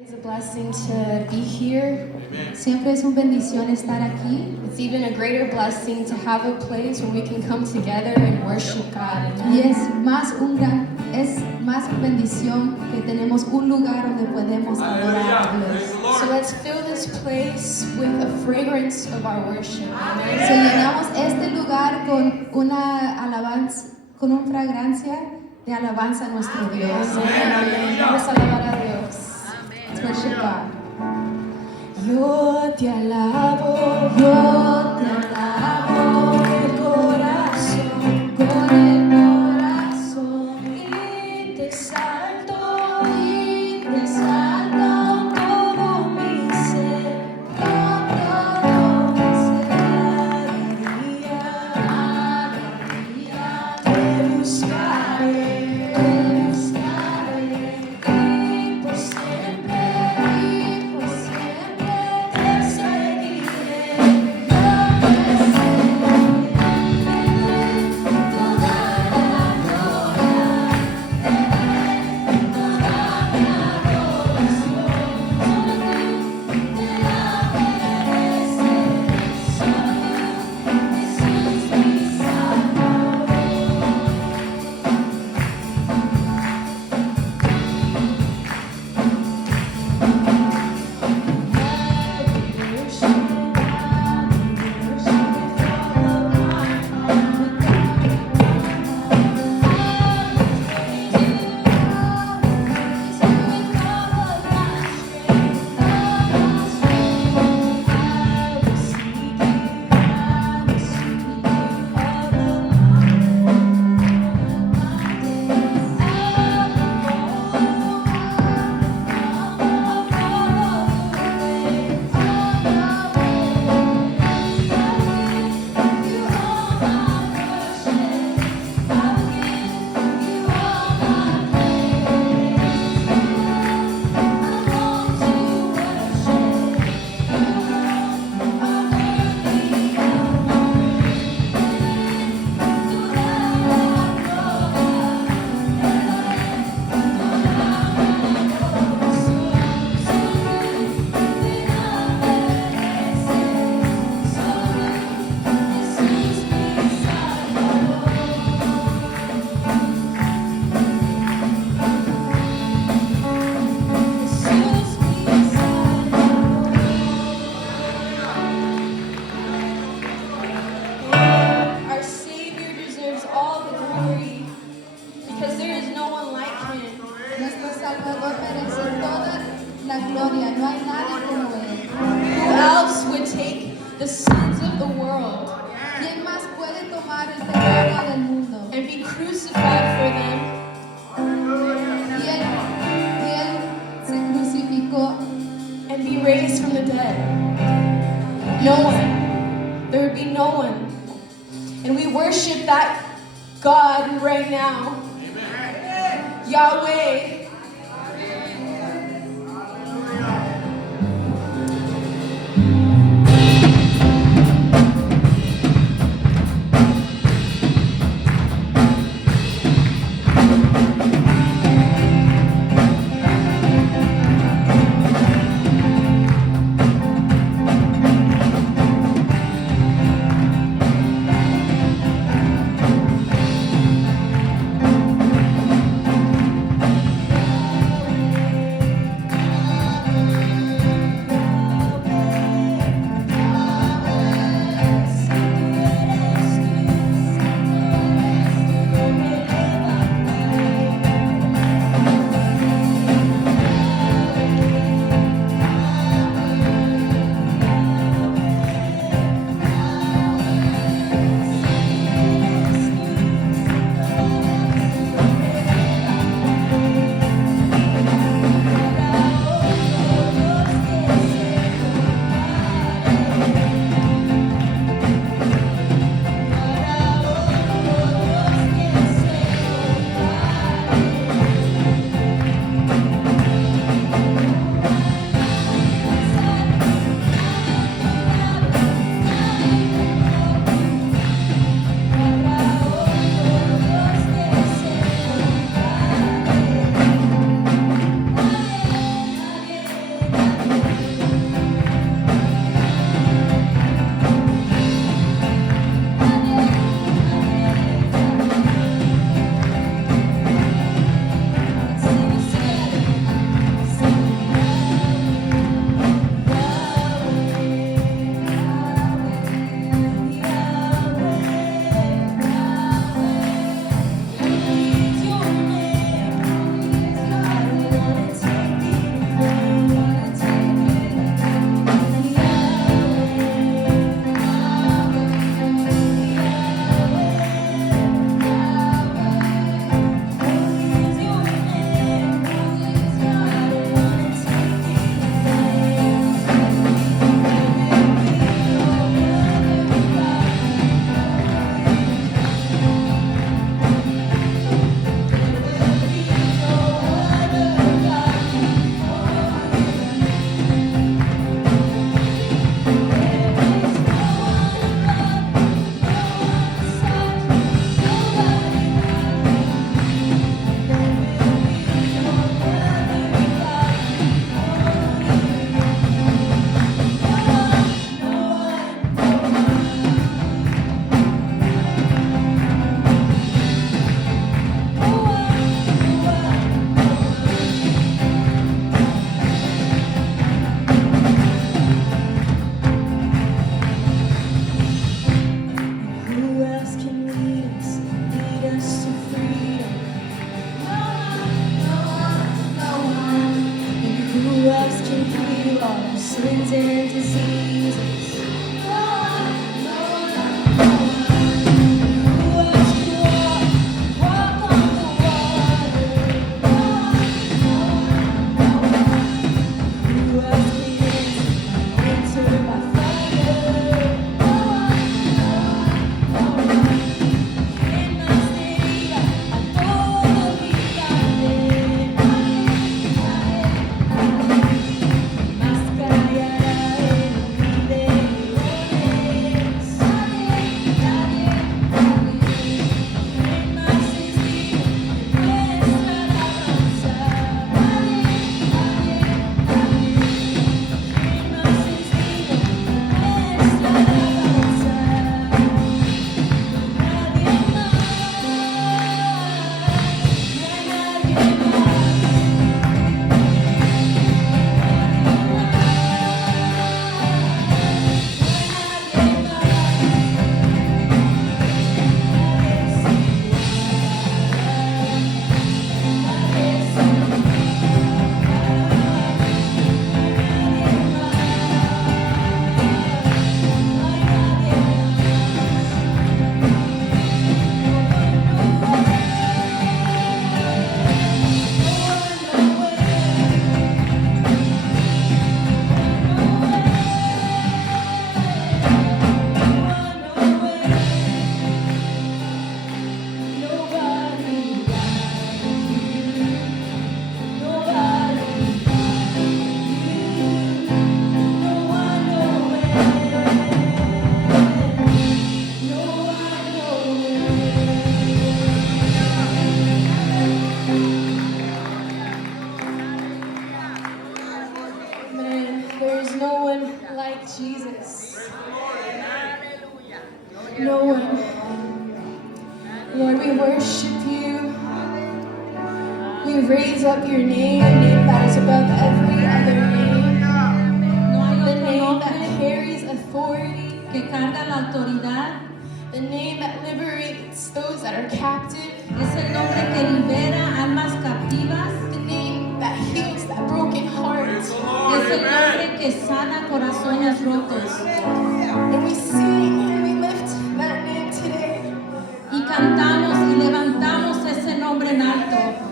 It's a blessing to be here. Siempre es una bendición estar aquí. It's even a greater blessing to have a place where we can come together and worship God. Y es más bendición que tenemos un lugar donde podemos adorar a Dios. So let's fill this place with a fragrance of our worship. Amen. So llenamos este lugar con una alabanza, con una fragancia de alabanza a nuestro Dios. Amen. Vamos a alabar a Dios. Let's worship God. Yo te alabo, Con el corazón y te exalto, todo mi ser, todo mi ser, cada día te buscaré, y por siempre te seguiré. Our Savior deserves all the glory because there is no one like Him. Nuestro Salvador merece toda la gloria. No hay nadie como Él. Who else would take the sins of the world ¿Quién más puede tomar el pecado del mundo? and be crucified for them Y él se crucificó and be raised from the dead? No one. There would be no one. And we worship that God right now. Yahweh. There's no one like Jesus. No one. Lord, we worship you. We raise up your name, a name that is above every other name. No hay The otro name that nombre carries authority. que carga la autoridad. The name that liberates those that are captive. Es el nombre que libera almas captivas. The name that heals that broken heart. Es el nombre que sana corazones rotos. And we sing and we lift that name today. Y cantamos y levantamos ese nombre en alto.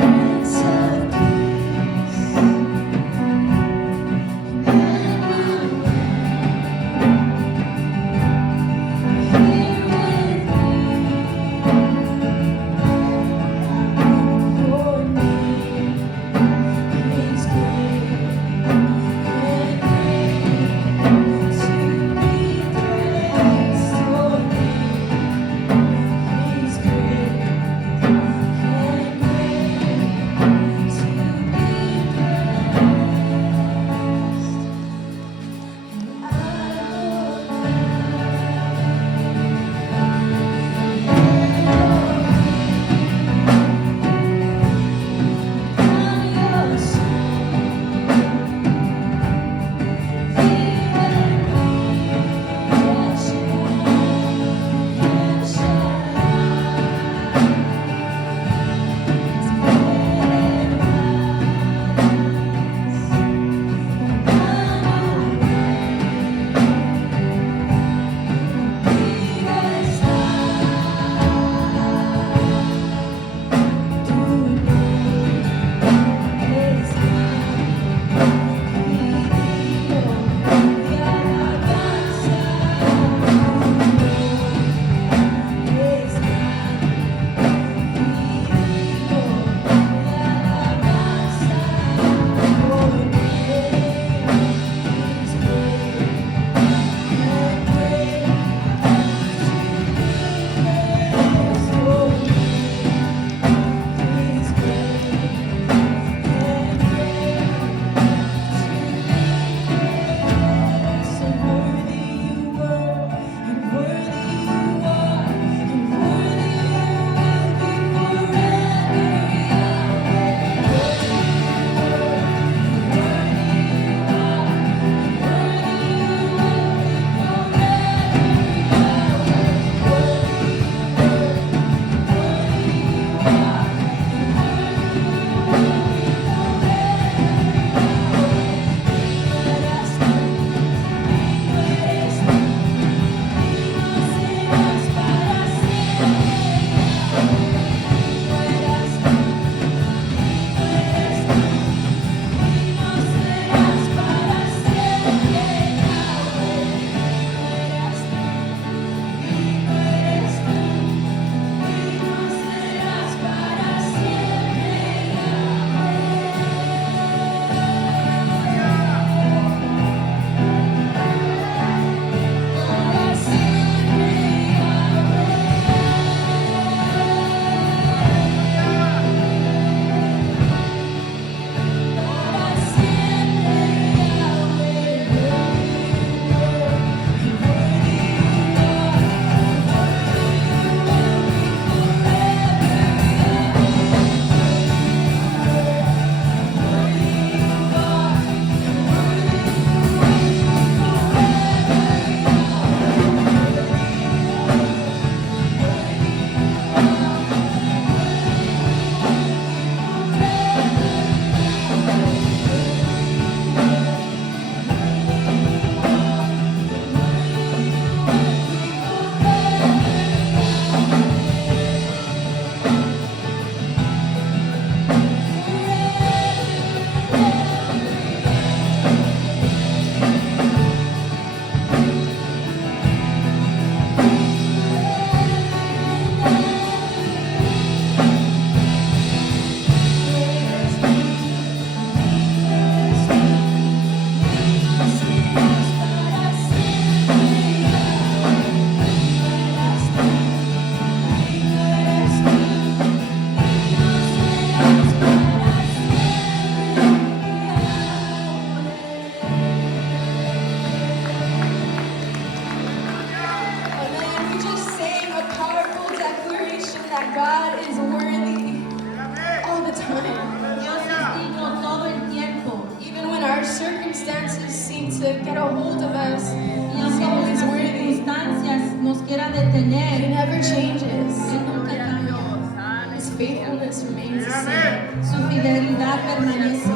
Yes. to get a hold of us. Y He's aunque always nuestras worthy. circunstancias nos quiera He detener, never changes. Él nunca cambia. His faithfulness remains the same. Su fidelidad permanece.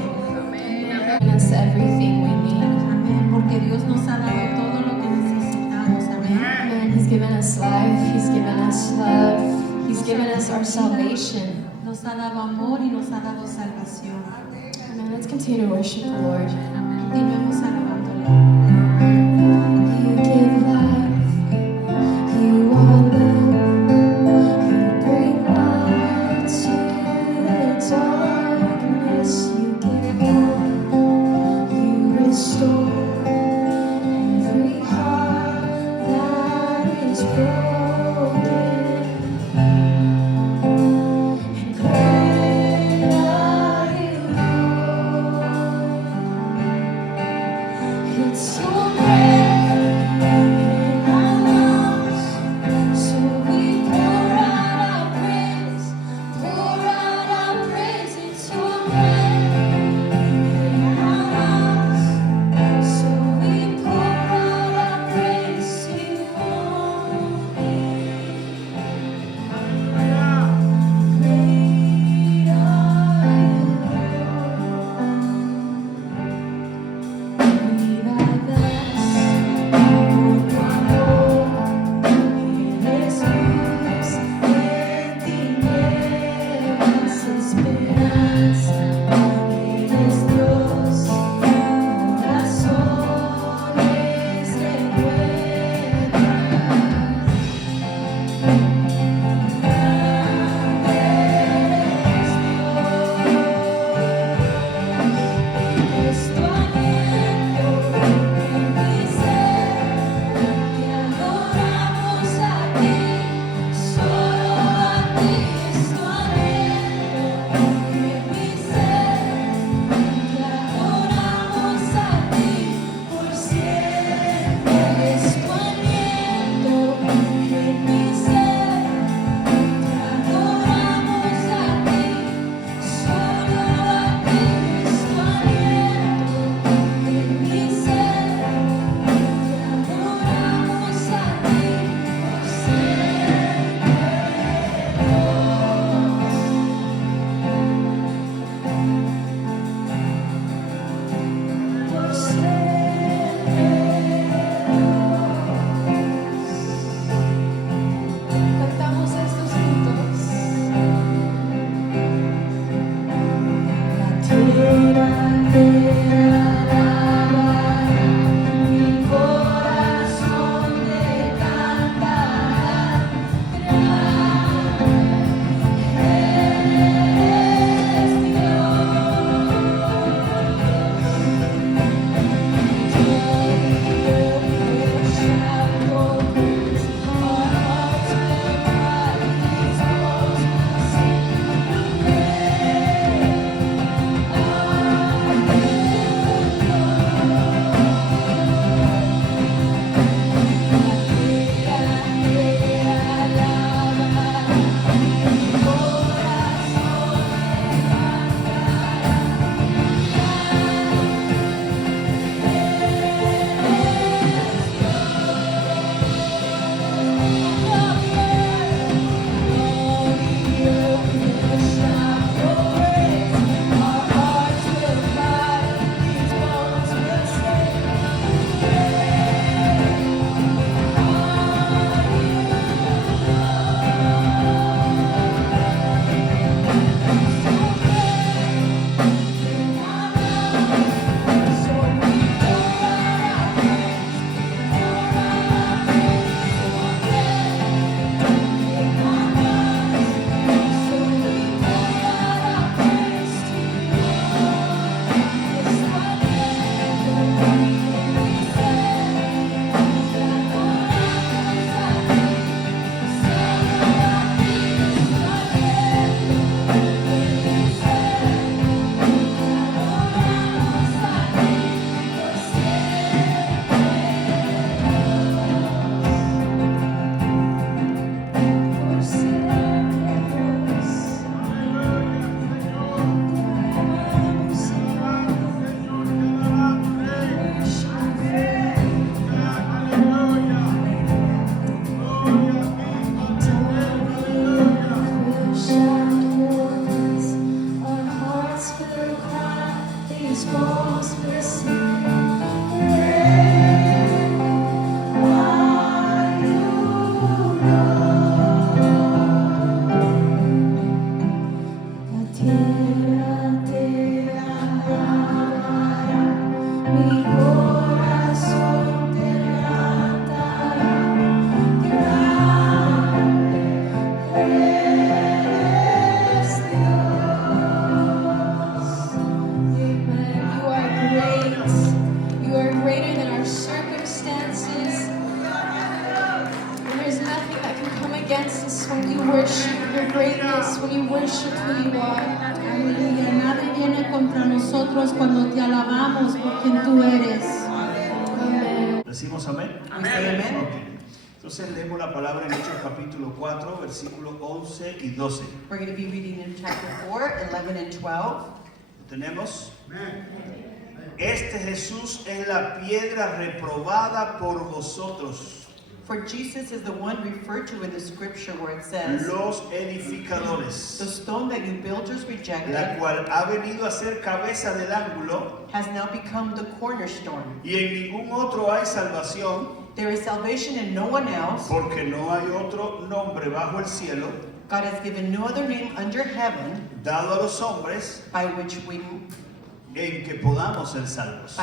Giving us everything we need. Amén. Porque Dios nos ha dado todo lo que necesitamos. Amén. Amen. He's given us life. He's given us love. He's given us our salvation. Nos ha dado amor y nos ha dado salvación. Amen. Let's continue to worship the Lord. Continuemos alabándole. You give life. You are love. You bring light to the darkness. You give hope. You restore every heart that is broken. And great are you, Lord. It's your breath in our lungs, so we pour out our praise, pour out our praise. It's your breath in our lungs, so we pour out our praise to you only. Great Cantamos estos juntos. La tierra te alabará, mi corazón te cantará. Eres Dios. Mi corazón te cantará, grande eres Dios. Amen. You are great. You are greater than our circumstances. And there's nothing that can come against us when you worship your greatness, when you worship who you are. Aleluya. Nadie viene contra nosotros cuando te alabamos por quien tú eres. Amen. ¿Decimos amén? Amén. Ok. Entonces leemos la palabra en Hechos capítulo 4, versículos 11 y 12. We're going to be reading in chapter 4, 11 and 12. ¿Lo tenemos? Este Jesús es la piedra reprobada por vosotros, For Jesus is the one referred to in the scripture where it says, los the edificadores, stone that you builders la rejected cual ha venido a ser cabeza del ángulo, has now become the cornerstone. y en ningún otro hay salvación, There is salvation in no one else. porque no hay otro nombre bajo el cielo God has given no other name under heaven dado a los hombres by which en que podamos ser salvos.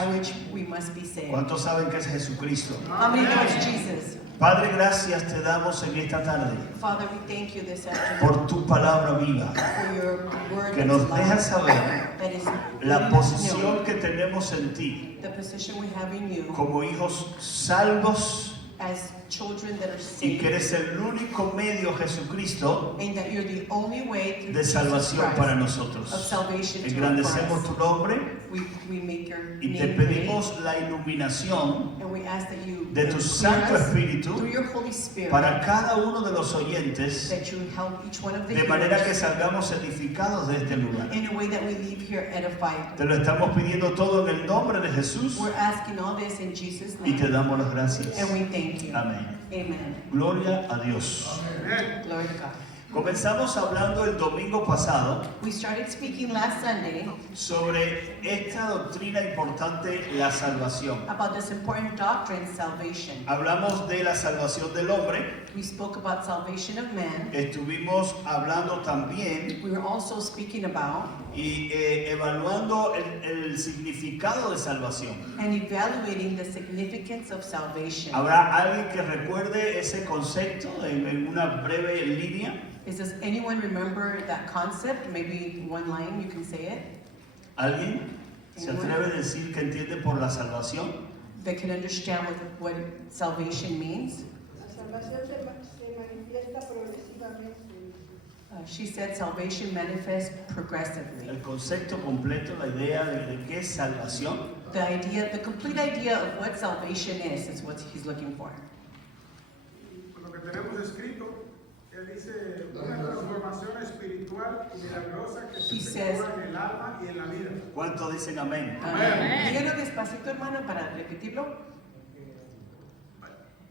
we must be saved. ¿Cuántos saben que es Jesucristo? How many know it's Jesus? Padre, gracias te damos en esta tarde Father, we thank you this afternoon por tu palabra viva, for your word que that's nos deja life, saber that is la letting us know posición que tenemos en ti the position we have in you como hijos salvos, as children that are y que saved, eres el único medio, Jesucristo, and that you're the only way through de Jesus salvación Christ para of nosotros. salvation to Engrandecemos us. tu nombre We make your y te name great, pedimos la iluminación and we ask that you de tu clear Santo us Espíritu through your Holy Spirit, para cada uno de los oyentes, that you help each one of the de manera que hearers salgamos edificados de este lugar. in a way that we leave here edified. Te lo estamos pidiendo todo en el nombre de Jesús We're asking all this in Jesus' y te name, damos las gracias. and we thank you. Amén. Amen. Gloria a Dios. Glory to God. Comenzamos hablando el domingo pasado We started speaking last Sunday sobre esta doctrina importante, la salvación. about this important doctrine, salvation. Hablamos de la salvación del hombre, We spoke about salvation of man. estuvimos hablando también We were also speaking about y evaluando el significado de salvación. and evaluating the significance of salvation. ¿Habrá alguien que recuerde ese concepto en una breve línea? Does anyone remember that concept? Maybe one line you can say it. ¿Alguien se atreve a decir que entiende por la salvación? That can understand what salvation means. La salvación se manifiesta progresivamente. She said salvation manifests progressively. El concepto completo, la idea de qué es salvación. The complete idea of what salvation is what he's looking for. Lo que tenemos escrito, él dice una transformación espiritual y milagrosa que se He says- efectúa en el alma y en la vida. ¿Cuántos dicen amén? Díganlo despacito, hermana, para repetirlo.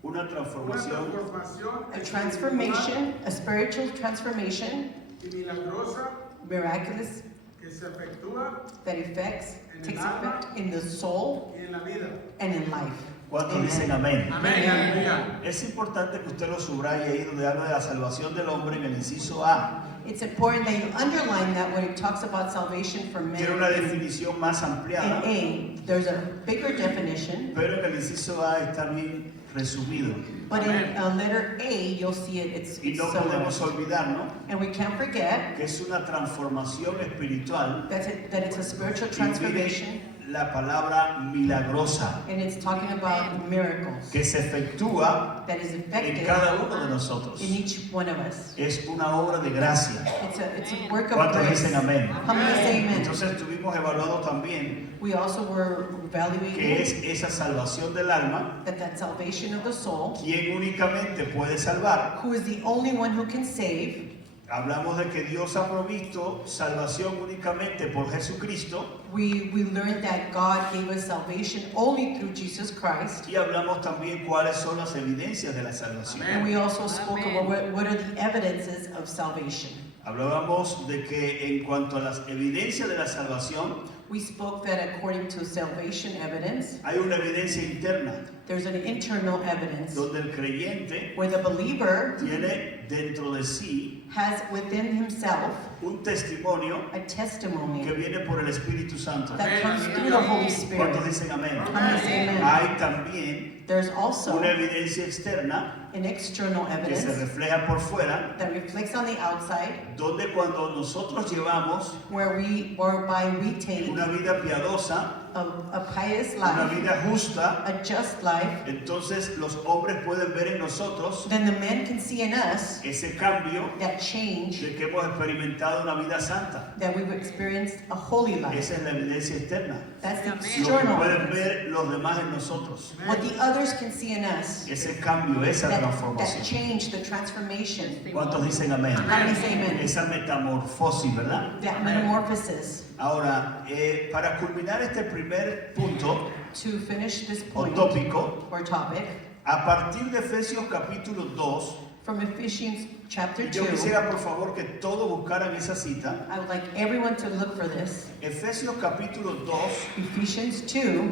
Una Una transformación transformación A transformation, a spiritual transformation, y milagrosa miraculous, que se efectúa that affects, takes effect in the soul y en la vida. and in life. ¿Cuántos dicen amén? Aleluya. Es importante que usted lo subraye ahí donde habla de la salvación del hombre en el inciso A. It's important that you underline that when it talks about salvation for men. Tiene una definición más In ampliada, A, there's a bigger definition, pero en el inciso A está bien resumido. but in letter A, you'll see it's Y no podemos summarized. olvidarnos And we can't forget que es una transformación espiritual that it's a spiritual y transformation, viene la palabra milagrosa and it's talking about miracles que se efectúa that is en effective cada uno de nosotros. in each one of us. Es una obra de gracia. It's a work of ¿Cuántos grace. dicen amén? How many say amen? Entonces estuvimos evaluando también We also were que es evaluating esa salvación del alma, that salvation of the soul, quien únicamente puede salvar. who is the only one who can save. Hablamos de que Dios ha provisto salvación únicamente por Jesucristo We learned that God gave us salvation only through Jesus Christ. y hablamos también cuáles son las evidencias de la salvación. And we also spoke about what are the evidences of salvation. Hablábamos de que en cuanto a las evidencias de la salvación, We spoke that according to salvation evidence, hay una evidencia interna there's an internal evidence donde el creyente where the believer tiene dentro de sí has within himself un testimonio a testimony que viene por el Espíritu Santo. that comes through the Holy Spirit. ¿Cuántos dicen amén? How many say amen? Hay también There's also una evidencia externa an external que se evidence refleja por fuera, that reflects on the outside, donde cuando nosotros llevamos whereby we take una vida piadosa, a pious una life, vida justa, a just life, entonces los hombres pueden ver en nosotros then the men can see in us ese cambio that change, de que hemos experimentado una vida santa. that we've experienced a holy life. Esa es la evidencia externa. That's the Lo que external pueden evidence. ver los demás en nosotros. What the others can see in us, Ese cambio, esa that transformación. change, the transformation, ¿Cuántos dicen amén? How many say amen? Esa metamorfosis, ¿verdad? that metamorphosis. Ahora, para culminar este primer punto To finish this o point tópico, or topic, a partir de Efesios capítulo 2, from Ephesians chapter yo 2, quisiera por favor que todos buscaran esa cita. I would like everyone to look for this. Efesios capítulo 2, Ephesians 2,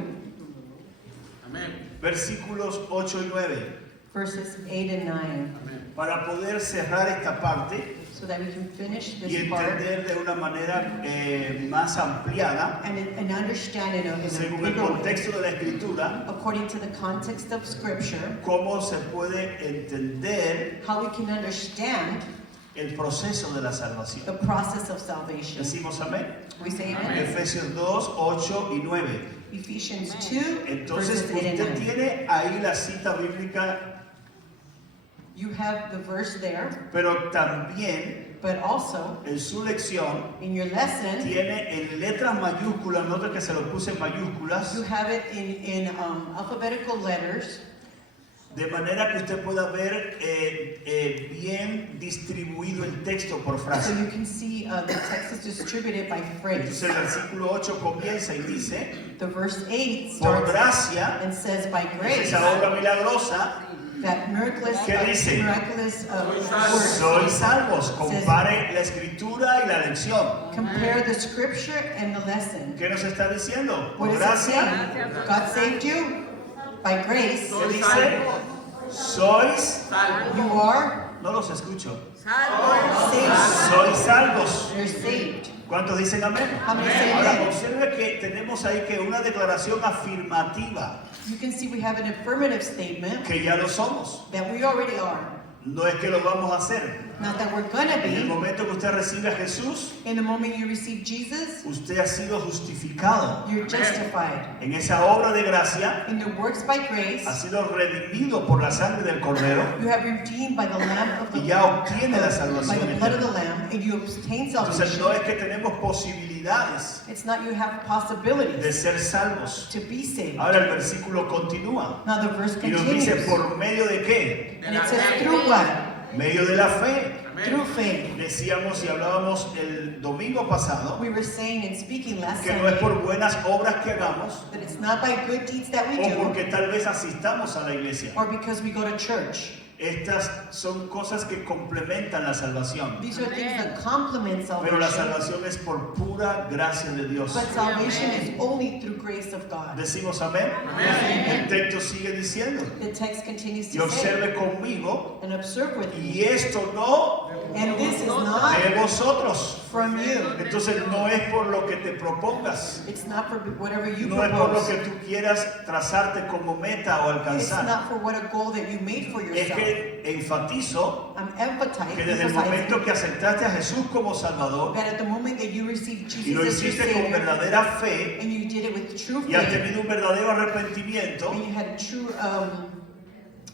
versículos 8 y 9. verses 8 and 9, Para poder cerrar esta parte so that we can finish y this part entender de una manera más ampliada, and understand it in a según el bigger way, contexto de la Escritura, according to the context of Scripture, cómo se puede entender how we can understand el proceso de la salvación. the process of salvation. Decimos amén. We say amen. Efesios 2, 8 y 9. Ephesians 2, Entonces verses 8 and usted 9. tiene ahí la cita bíblica, You have the verse there, pero también but also en su lección in your lesson, tiene en letras mayúsculas, nota que se lo puse en mayúsculas, you have it in alphabetical letters, de manera que usted pueda ver bien distribuido el texto por so frase. you can see the text is distributed by phrase. Entonces el versículo 8 comienza y dice, The verse 8 por starts gracia, and says, by es grace, esa obra milagrosa, that miraculous, ¿Qué dice? word. sois salvos. Compare la escritura y la lección. Compare the scripture and the lesson. ¿Qué nos está diciendo? What Por does it gracia, say? God saved you by grace. ¿qué dice? Sois, You are no los escucho, saved. sois salvos. You're saved. ¿Cuántos dicen amén? How many say Ahora amen? observe que tenemos ahí que una declaración afirmativa, You can see we have an affirmative statement que ya lo somos. that we already are. No es que lo vamos a hacer. Not that we're gonna En el be. momento que usted recibe a Jesús, In the moment you receive Jesus, usted ha sido justificado. you're justified. En esa obra de gracia, In the works by grace, ha sido redimido por la sangre del Cordero you have been redeemed by the Lamb of the y ya obtiene la by salvación the blood of the eterna. Lamb, and you obtain Entonces salvation. no es que tenemos posibilidades It's not you have de possibilities ser salvos. to be saved. Ahora el versículo continúa Now the verse y nos dice, continues, ¿por medio de qué? and it says through what? Medio de la fe. Through faith. Decíamos y hablábamos el domingo pasado We were saying and speaking last que no es Sunday por buenas obras que hagamos that it's not by good deeds that we o do, porque tal vez asistamos a la iglesia. or because we go to church. Estas son cosas que complementan la salvación. These are things that complement Pero la salvation, salvación es por pura gracia de Dios. but salvation is only through grace of God. Decimos amén. El texto sigue diciendo. The text continues Y to say, observe conmigo. and observe with me, Y esto no and this is not de vosotros. from you. Entonces no es por lo que te propongas. It's not for whatever you No es por lo propose. que tú quieras trazarte como meta o It's alcanzar. not for what a goal that you made for Es yourself. que enfatizo I'm que desde el emphasizing momento que aceptaste a Jesús como Salvador that at the moment that you received y lo Jesus as your hiciste con Savior, verdadera fe and you did it with true y has faith, tenido un verdadero arrepentimiento and you had true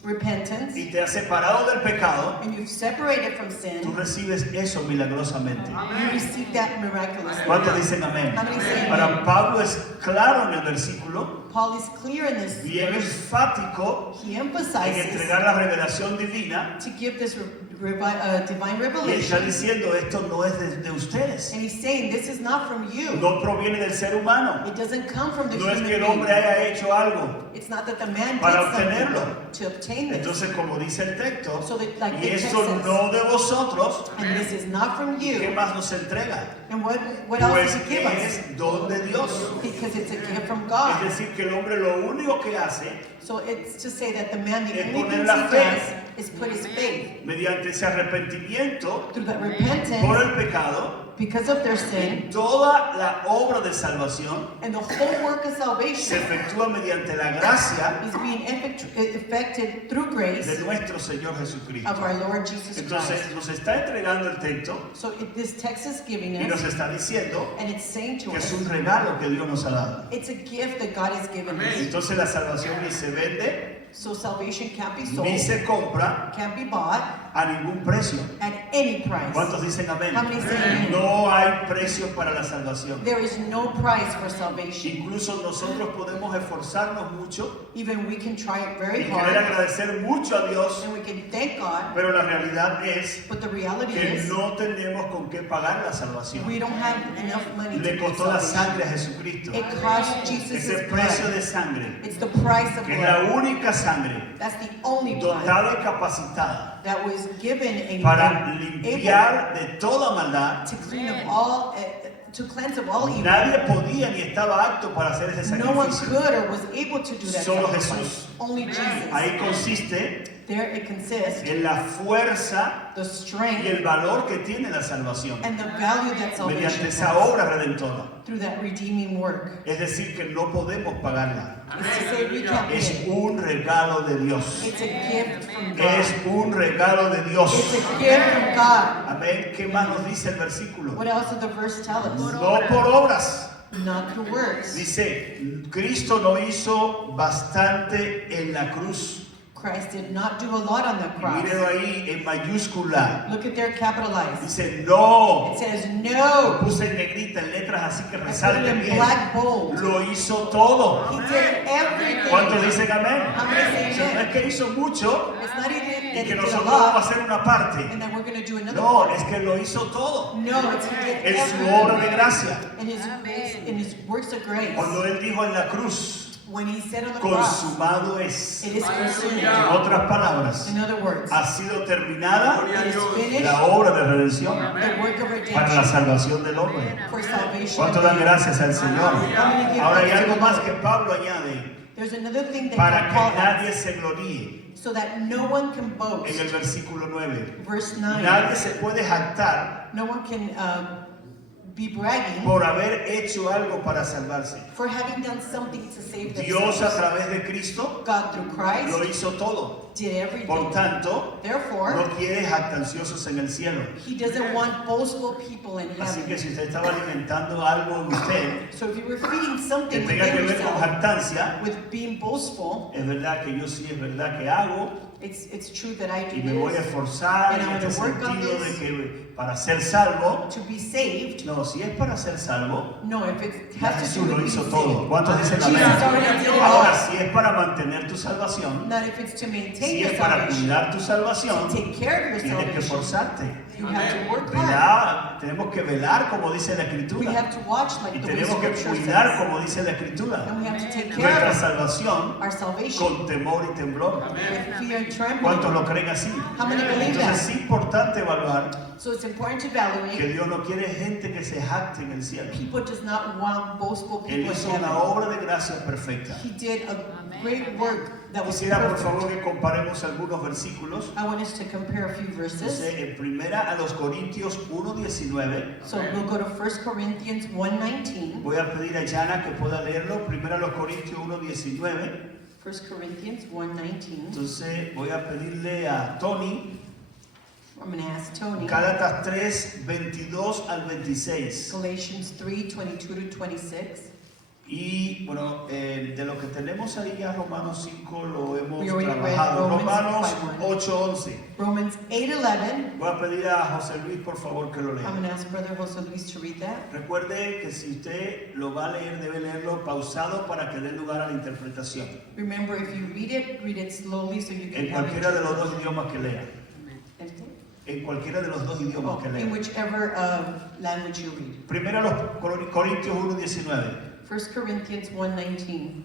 repentance, y te has separado del pecado, and you've separated from tú sin, recibes eso milagrosamente. you received that miraculously. ¿Cuántos dicen amén? How many say Para amen? Pablo es claro en el versículo, Paul is clear in this bien verse. enfático He en emphasizes entregar la revelación divina to give this divine y está revelation, diciendo esto no es de ustedes, and he's saying this is not from you. no proviene del ser humano, It doesn't come from the no es human que el being. hombre haya hecho algo It's not that the man did para something obtenerlo. to obtain this. Entonces como dice el texto, So that, like y the text eso says, no de vosotros, and this is not from ¿qué you. más nos entrega? And what else Pues does he give us? es don de Dios. Because it's a gift from Es God. decir, que el hombre lo único que hace So it's to say that the man, the Es only poner thing la he fe. does is put his faith mediante mediante ese arrepentimiento through that por repentance, el pecado, because of their sin, toda la obra de salvación and the whole work of se salvation efectúa mediante la gracia is being effected through grace de nuestro Señor Jesucristo. of our Lord Jesus Entonces Christ. nos está entregando el texto So this text is giving y nos us, está diciendo and it's saying to que es us, un regalo que Dios nos ha dado. it's a gift that God has given us. Entonces la salvación ni se vende, So salvation can't be ni sold, se compra can't be bought a ningún precio. at any price. ¿Cuántos dicen amén? How many say amen? No hay precio para la salvación. There is no price for salvation. Incluso nosotros podemos esforzarnos mucho Even we can try it y very querer hard, agradecer mucho a Dios, and we can thank God, pero la realidad es but the reality que is no tenemos con qué pagar la salvación. we don't have enough money to Le get costó la salvation. sangre a Jesucristo. It cost Jesus' Ese precio blood. de sangre, It's the price of que es la blood. única sangre That's the only blood dotada y capacitada that was given para able limpiar de toda maldad. to clean of all, to cleanse of all evil. Nadie podía ni estaba apto para hacer ese No one sacrificio. could or was able to do that Solo sacrifice. Jesús. Only Jesus. Ahí consiste There it consists, en la fuerza the y strength el valor que tiene la salvación and the value that mediante salvation esa has obra redentora. through that redeeming work. Es decir, que no podemos pagarla. It's to say we can't pay Es it. un regalo de Dios. It's a gift from Es God. un regalo de Dios. It's a gift from God. Amén. ¿Qué más nos dice el versículo? What else does the verse tell us? No por obras. Not through works. Dice, Cristo no hizo bastante en la cruz. Christ did not do a lot on the Y cross. mírenlo ahí en mayúscula. Look at there capitalized. Dice, no. It says Lo no. puse en negrita, en letras así que I put it resalte in bien. black bold. Lo hizo todo. He did everything. ¿Cuántos dicen amén? How many say O sea, no amen? es que hizo mucho It's not even y that he que did a nosotros vamos a lot hacer una parte. and that we're going to do another No, part. es que lo hizo todo. No, it's he did Es su obra de everything. gracia. In his works of grace. Cuando Él dijo en la cruz, When he said on the cross, consumado es. it is consumed. En otras palabras, In other words, ha sido terminada it is finished, la obra de redención the work of para la redemption salvación del hombre. for salvation. ¿Cuánto dan gracias al Señor? How many give Ahora hay thanks to algo the más Lord? que Pablo añade, There's another thing that para Paul que adds, nadie se gloríe, so that no one can boast. en el versículo 9. Verse 9. Nadie se puede jactar No one can be bragging por haber hecho algo para salvarse. for having done something to save Dios a themselves. través de Cristo God through lo Christ hizo todo. did everything. Por tanto, Therefore, no quiere jactanciosos en el cielo. he doesn't want boastful people in Así que heaven. si usted estaba alimentando algo en usted So if you were feeding que something tenga que within ver con yourself jactancia, with being boastful, es verdad que yo sí es verdad que hago it's true that I y do me voy a this esforzar and en I'm este gonna work on sentido de this. que para ser salvo, to be saved. no, si es para ser salvo, No, if it ya has to Jesús do lo with hizo being todo. saved. ¿Cuántos dicen Jesus amén? already did it Ahora, all. si es para mantener tu salvación, Not if it's to maintain si your es para salvation, cuidar tu to salvación, take care of your tienes que salvation. esforzarte. You have to work hard. Velar, tenemos que velar como dice la We Escritura. have to watch like Y the way tenemos que Scripture cuidar says. como dice la Escritura. And we have to take care Nuestra of salvación our salvation con temor y temblor. with fear and trembling. ¿Cuántos lo creen así? How many believe Entonces that? es importante evaluar So it's important to que evaluate. Dios no quiere gente que se jacte en el cielo. People does not want boastful Él people hizo in una heaven. obra de gracia perfecta. He did a great work that was Quisiera por perfect. favor que comparemos algunos versículos. I want us to compare a few verses. Entonces, en primera a los Corintios 1:19, So we'll go to 1 Corinthians 1:19. voy a pedir a Yana que pueda leerlo. Primera a los Corintios 1:19. 1 Corinthians 1:19. Entonces voy a pedirle a Tony I'm going to ask Tony. Gálatas 3:22 al 26. Galatians 3:22 to 26. Y bueno, de lo que tenemos ahí ya Romanos 5 lo hemos We already read trabajado. Romans Romanos 5:1. 8:11. Romans 8:11. Voy a pedir a José Luis por favor que lo I'm lea. going to ask Brother Jose Luis to read that. Recuerde que si usted lo va a leer debe leerlo pausado para que dé lugar a la interpretación. Remember, if you read it slowly so you can En have cualquiera de los dos it. idiomas que lea. En cualquiera de los dos idiomas que In lea. whichever language you read. Primero a los Corintios 1:19. 1 Corinthians 1:19.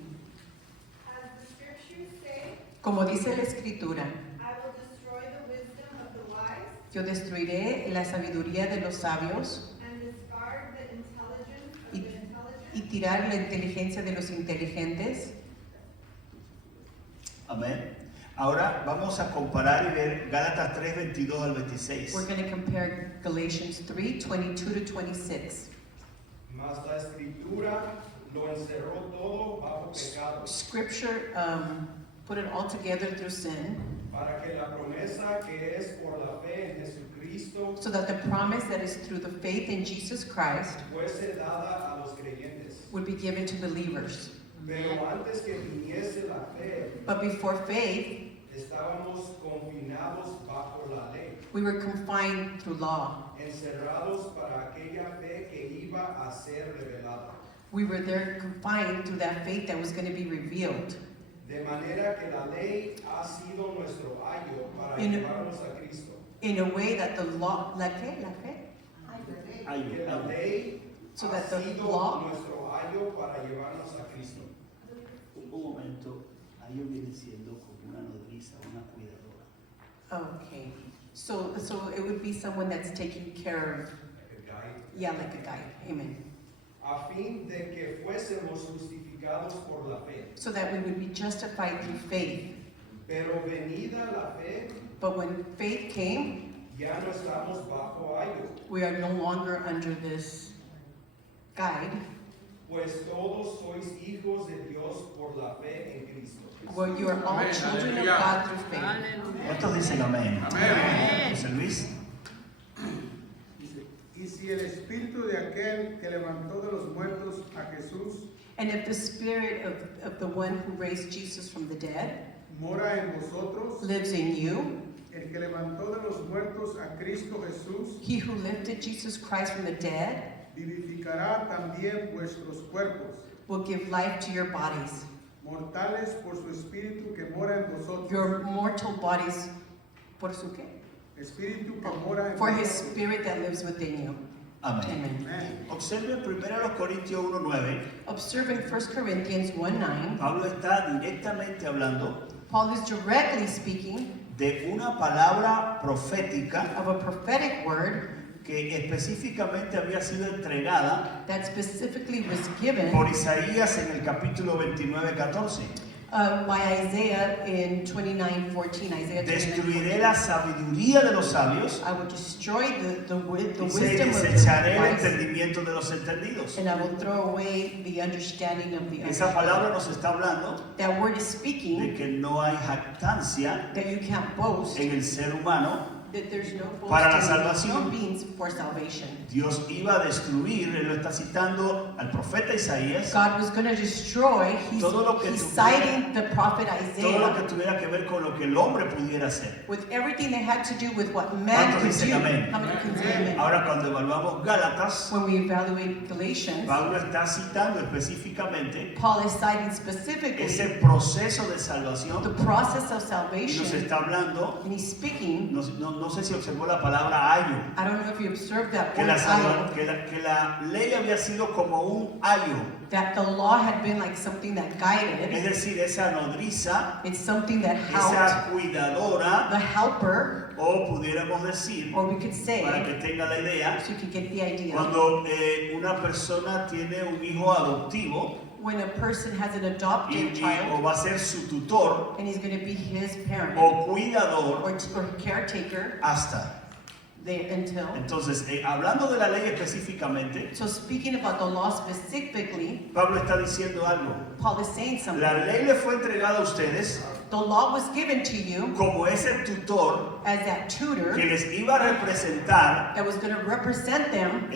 As the scriptures say, Como dice la Escritura, I will destroy the wisdom of the wise yo destruiré la sabiduría de los sabios and discard the intelligence of y, the intelligent. y tirar la inteligencia de los inteligentes. Amén. Ahora vamos a comparar y ver Gálatas 3, 22 al 26. We're going to compare Galatians 3, 22 to 26. Mas la escritura lo encerró todo bajo pecado, Scripture put it all together through sin, para que la promesa que es por la fe en Jesucristo so that the promise that is through the faith in Jesus Christ fuese dada a los creyentes. would be given to believers. Pero antes que viniese la fe, But before faith, estábamos confinados bajo la ley, we were confined through law. encerrados para aquella fe que iba a ser revelada. We were there confined through that faith that was going to be revealed. De manera que la ley ha sido nuestro ayo para In- llevarnos a Cristo. In a way that the law, la fe? Que la ley So ha that the sido law- nuestro ayo para llevarnos a Cristo. Un momento, ayo viene siendo como una nodriza, una cuidadora. Okay. So it would be someone that's taking care of, yeah, like a guide. Amen. A fin de que fuésemos justificados por la fe. So that we would be justified through faith. Pero venida la fe, But when faith came, ya no estamos bajo ayo, we are no longer under this guide, pues todos sois hijos de Dios por la fe en Cristo. where you are all Amen. children of Hallelujah. God through faith. ¿Cuántos dicen amén? Amén. José Luis. Y si el espíritu de aquel que levantó de los muertos a Jesús And if the spirit of the one who raised Jesus from the dead mora en vosotros, lives in you, el que levantó de los muertos a Cristo Jesús, he who lifted Jesus Christ from the dead vivificará también vuestros cuerpos, will give life to your bodies, mortales por su espíritu que mora en vosotros. your mortal bodies, por su qué? Espíritu que mora en For his vosotros. spirit that lives within you. Amén. Amen. Amén. Observen 1 Corintios 1:9. Observing 1 Corinthians 1:9, Pablo está directamente hablando Paul is directly speaking de una palabra profética of a prophetic word que específicamente había sido entregada that specifically was given por Isaías en el capítulo 29:14. by Isaiah in 29:14. Isaiah 29:14. Destruiré la sabiduría de los sabios I will destroy the y wisdom of desecharé el the wise, entendimiento de los entendidos. and I will throw away the understanding of the Esa palabra nos está hablando That word is de speaking que no hay jactancia that you can't boast, en el ser humano. that there's no Para la boasting in salvación. human beings for salvation. Dios iba a destruir, él lo está citando al profeta Isaías, God was going to destroy, Todo lo que he's tuviera- citing the prophet todo lo que Isaiah tuviera que ver con lo que el hombre pudiera hacer. with everything that had to do with what man ¿Cuántos could dicen do. amén? How many can say amen? Ahora cuando evaluamos Gálatas, When we evaluate Galatians, Pablo está citando específicamente Paul is citing specifically ese proceso de the salvación process of y nos salvation, está hablando, and he's speaking. no sé si observó la palabra ayo, I don't know if you observed that que word, la, ayo, que la ley había sido como un ayo, that the law had been like something that es guided. decir, esa nodriza, It's something that helped esa cuidadora, the helper, o pudiéramos decir, or we could para say, que tenga la idea, so you could get the idea. cuando una persona tiene un hijo adoptivo When a person has an y, adopted o child va a ser su tutor and he's going to be his parent o cuidador or caretaker hasta. until. Entonces, hablando de la ley específicamente, So speaking about the law specifically, Pablo está diciendo algo. Paul is saying something. La ley le fue entregada a ustedes The law was given to you como ese tutor as that tutor que les iba a representar, that was going to represent them,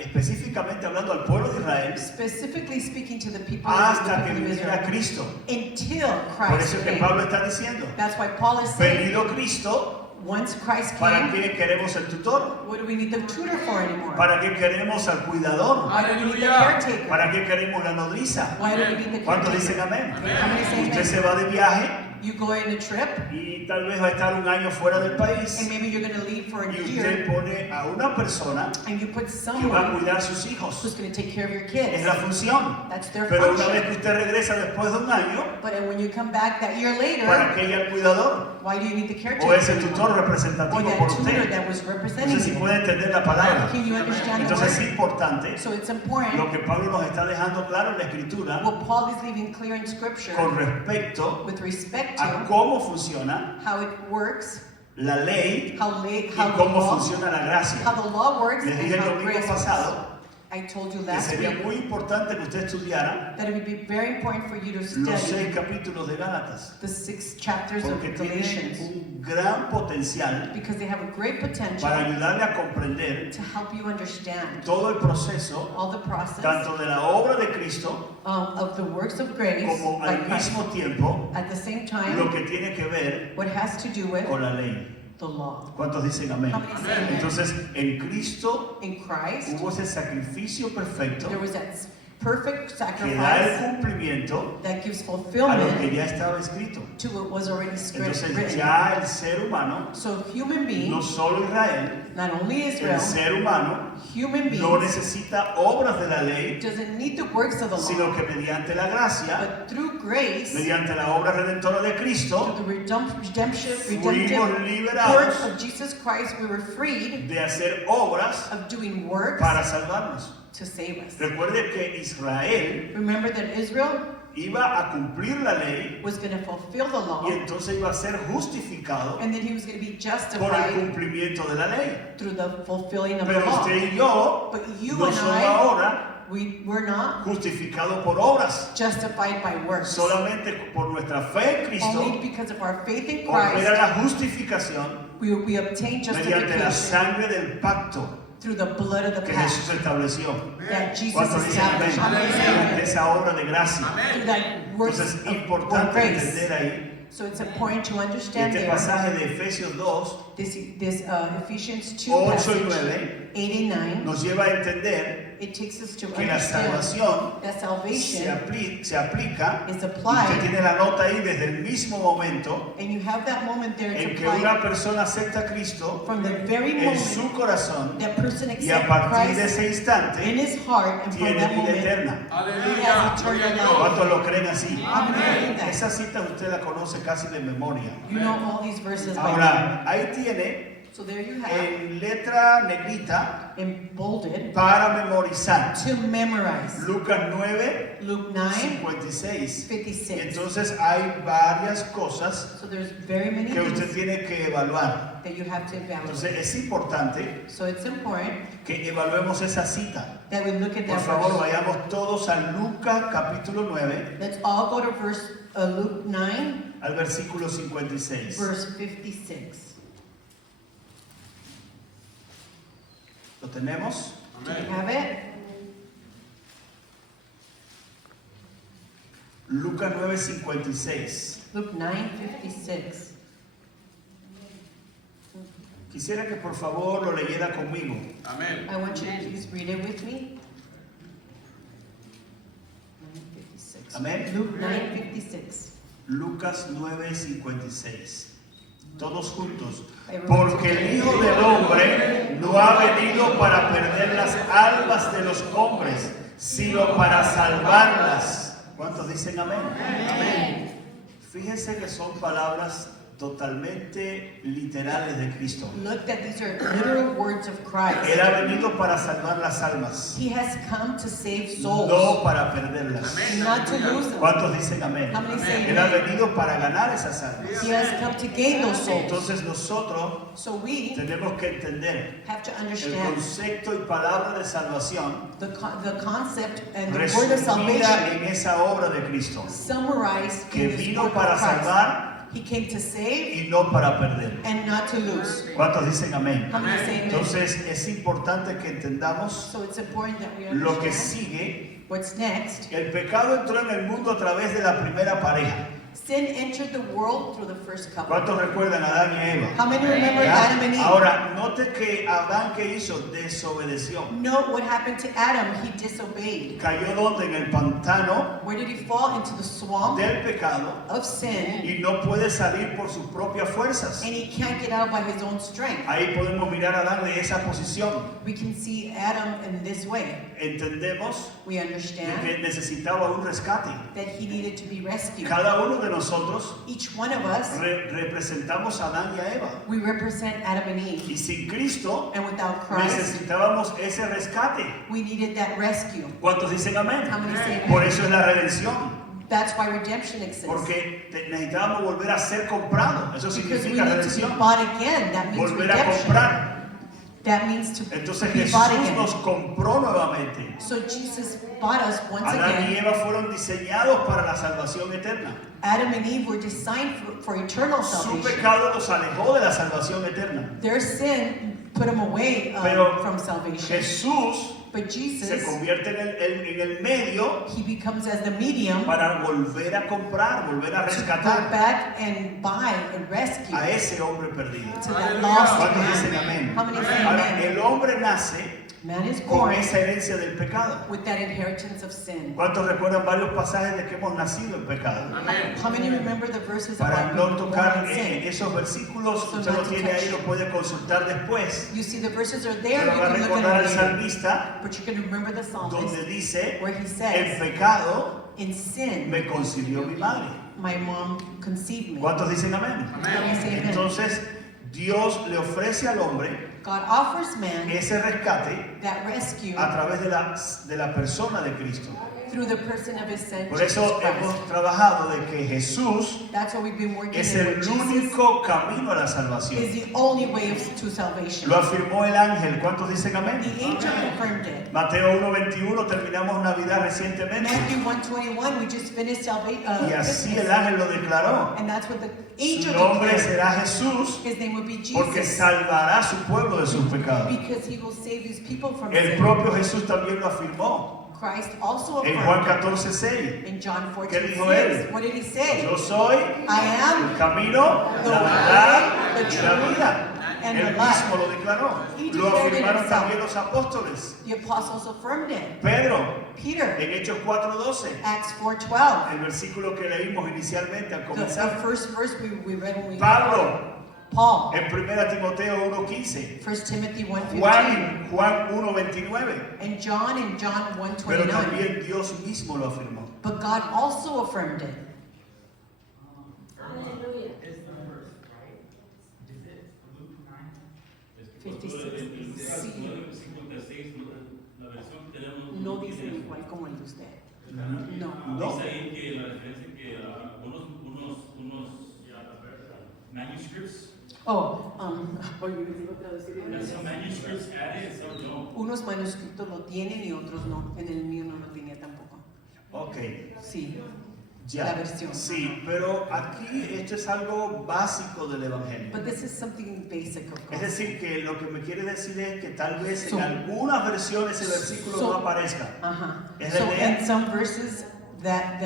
específicamente hablando al pueblo de Israel, specifically speaking to the people of hasta que the people of viniera Israel, Cristo. until Por Christ eso es que came. Pablo está diciendo, That's why Paul is saying, venido Cristo, once Christ ¿para came, qué queremos el tutor? what do we need the tutor for anymore? ¿Para qué queremos al cuidador? Why do we need the caretaker? ¿Para qué queremos la nodriza? Why do we need the ¿Cuántos dicen caretaker? amén? How many say Usted amen? se va de viaje You go on a trip, y tal vez va a estar un año fuera del and país maybe you're going to leave for a y year, usted pone a una persona and you put que va a someone cuidar a sus hijos. who's going to take care of your Es kids. la función. That's their Pero una vez function. que usted regresa después de un año, But when you come back that year later, ¿para qué hay el cuidador? why do you need the caretaker? O ese tutor Or representativo por that tutor usted. that was representing Entonces, si you. puede entender la palabra. Can you understand the Entonces, es word? importante So it's lo important que Pablo nos está dejando claro en la Escritura what Paul is leaving clear in Scripture con respecto with respect get a to cómo funciona how it works, la ley how y the cómo law, funciona la gracia. how the law works, Les and dije el how domingo grace works. pasado I told you que last sería week muy importante que usted estudiara that it would be very important for you to los 6 study capítulos de Gálatas, the 6 chapters of porque tienen Galatians un gran potencial because they have a great para potential ayudarle a comprender to help you understand todo el proceso, all the process tanto de la obra de Cristo of the works of grace como by al Christ. mismo tiempo At the same lo time, que tiene que ver what has to do with con la ley. the law. ¿Cuántos dicen amén? How many say amen? Entonces, en Cristo In Christ, hubo ese sacrificio perfecto there was that perfect que da el sacrifice cumplimiento that gives a lo que fulfillment ya estaba escrito. to what was already Entonces, written. ya el ser humano, So human no beings, solo Israel, not only Israel, el ser humano human no beings necesita obras de la ley, doesn't need the works of the sino law, que mediante la gracia, but through grace, mediante la obra redentora de through Cristo, the redemptive fuimos work liberados of Jesus Christ, we were freed de hacer obras of doing works para salvarnos. to save us. Recuerde que Israel Remember that Israel iba a cumplir la ley was going to fulfill the law, y entonces iba a ser justificado and then he was going to be por el justified cumplimiento de la ley. through the fulfilling of the Pero law. usted y yo But you no and somos I, ahora we were not justificados por obras, justified by works. solamente por nuestra fe en Cristo Only because of our faith in opera Christ, la justificación we obtain mediante la justification sangre del pacto through the blood of the que past Jesús estableció. that Jesus ¿Cuántos dicen amén? established. Mediante esa obra de gracia. Through that works Entonces es of importante grace. entender ahí So it's important to understand este there pasaje de Efesios 2, this Ephesians 2 8 y passage 9 8 and 9. nos lleva a entender It takes us to que la understand salvación that se salvation aplica, is y usted applied, tiene la nota ahí desde el mismo momento and you have that moment there en to que una apply persona acepta a Cristo from the very en su moment corazón that person y a accepts partir de Christ ese in instante his heart, and from tiene that vida moment eterna. he has eternal life. ¿Cuántos lo creen así? How many believe that? Esa cita usted la conoce casi de memoria. You know all these verses by now. Ahora, ahí tiene So there you have en letra negrita emboldened para memorizar. to memorize Lucas 9, Luke 9, 56. Y 56. entonces hay varias cosas So there's very many que usted things tiene que evaluar. that you have to Entonces evaluate. es importante So it's important que evaluemos esa cita. that we look at Por that favor, verse. vayamos todos a Lucas capítulo 9 Let's all go to Luke 9, al versículo 56. verse 56. ¿Lo tenemos? Do you have it? Lucas 9, 56. Luke 9, 56. Quisiera que por favor lo leyera conmigo. I want you to please read it with me. 9:56. Amén. Luke 9:56. Lucas 9, 56. Todos juntos. Everyone Porque el together. Hijo del Hombre no ha venido para perder las almas de los hombres, sino para salvarlas. ¿Cuántos dicen amén? Amen. Fíjense que son palabras totalmente literales de Cristo. Look that these are literal words of Christ. Él ha venido para salvar las almas, He has come to save souls, no para perderlas. not to lose them. ¿Cuántos dicen amén? How many say Él ha amen? venido para ganar esas almas. He has come to gain those souls. Entonces nosotros So we tenemos que entender have to el understand concepto y palabra de salvación the concept and the word of resumida salvation en esa obra de Cristo, summarized que in this vino work para of Christ. salvar He came to save y no para perder. and not to lose. ¿Cuántos dicen amén? How many say amen? Entonces es importante que entendamos So it's important that we lo que understand sigue. what's next. El pecado entró en el mundo a través de la primera pareja. Sin entered the world through the first couple. ¿Cuántos recuerdan a Adán y Eva? How many remember ¿Ya? Adam and Eve? Ahora, note que Adán, ¿qué hizo? Desobedeció. Note what happened to Adam. He disobeyed. Cayó donde en el pantano Where did he fall? Into the swamp del pecado of sin, y no puede salir por sus propias fuerzas. and he can't get out by his own strength. Ahí podemos mirar a Adán de esa posición. We can see Adam in this way. Entendemos We de understand que necesitaba un rescate. that he needed to be rescued. Cada uno de nosotros Each one of us, representamos a Adán y a Eva. we represent Adam and Eve. Y sin Cristo And without Christ, necesitábamos ese rescate. we needed that rescue. ¿Cuántos dicen amén? How many say Por amen? eso es la redención. That's why redemption exists. Porque necesitábamos volver a ser comprados. Eso Because we significa need to be redención. bought again. That means Volver a redemption. comprar. That means to Entonces be Jesús bought again. nos compró nuevamente. So Jesus bought us once Adán y again. Eva fueron diseñados para la salvación eterna. Adam and Eve were designed for eternal Su salvation. pecado los alejó de la salvación eterna. Their sin put them away Pero from salvation. Jesús But se Jesus, convierte en el medio he becomes as the medium para volver a comprar, volver a to go rescatar back and buy and rescue a ese hombre perdido. to that lost ¿Cuántos dicen man. amén? How many say Ahora, amen? el hombre nace Man is con born esa herencia del pecado. with that inheritance of sin. ¿Cuántos recuerdan varios pasajes de que hemos nacido en pecado? How many remember the verses Para about no being tocar born in sin? esos versículos, So usted not lo to tiene ahí, touch. lo puede consultar después. You see, the verses are there. Pero You va a can look recordar al at them later. salmista But you can remember the donde psalmist dice, where he en says, pecado "In sin, me concibió mi madre. my mom conceived me." ¿Cuántos dicen amén? Let me say amen. Entonces, Dios le ofrece al hombre God offers man ese rescate that rescue a través de la persona de Cristo. through the person of his son, Por Jesus eso Christ. hemos trabajado de que Jesús That's what we've been working es in el with Jesus. único camino a la salvación. Is the only way to salvation. Lo afirmó el ángel. ¿Cuántos dicen amén? The angel confirmed it. Mateo 1:21, terminamos Navidad recientemente. Matthew 1:21, we just finished Y así el Christmas. ángel lo declaró. And that's what the Su angel nombre declared. será Jesús His name would be porque Jesus. salvará a su pueblo de sus pecados. Because he will save his people from El sin. propio Jesús también lo afirmó Christ also en Juan affirmed 14:6. it. In John ¿Qué dijo 14:6. él? What did he say? Yo soy I am el camino, the la way, verdad the y la truth, vida. and Él the life. mismo lo declaró. He Lo declared it afirmaron himself. también los apóstoles. The apostles affirmed it. Pedro, Peter, en Hechos 4:12, Acts 4:12. el versículo que leímos inicialmente al The comenzar. first verse we read when we Pablo, Paul, en 1 Timoteo 1:15. 1 Timothy 1:15. Juan 1:29. And John in John Pero 1:29. también Dios mismo lo afirmó. But God also affirmed it. Aleluya. 56. Sí. No dice igual como el de usted. No. No. Dice ahí que la referencia que unos manuscripts, Oh, oye, iba a traducir en some manuscripts added, some no. unos manuscritos lo tienen y otros no. En el mío no lo tenía tampoco. Ok, Sí. ya. La versión. Sí, pero aquí esto es algo básico del Evangelio. But this is something basic of Es God. decir, que lo que me quiere decir es que tal vez So- en algunas versiones el versículo no aparezca. Uh-huh. Es So la idea. in some verses that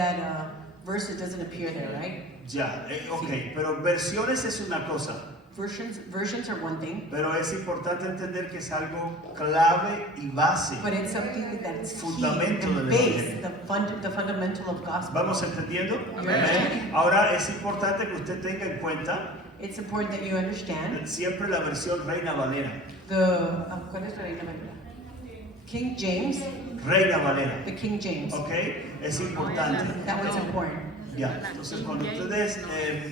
verse it doesn't appear there, right? Ya, ok, Sí. pero versiones es una cosa, Versions are one thing, pero es importante entender que es algo clave y base. but it's something that's key Fundamento and del base, evangelio. the fundamental of gospel. ¿Vamos entendiendo? Amén. Ahora es importante que usted tenga en cuenta It's important that you understand siempre la versión Reina Valera. ¿cuál es la Reina Valera? King James, Reina Valera. the King James. ¿Ok? Es importante. That one's important. Ya, entonces cuando ustedes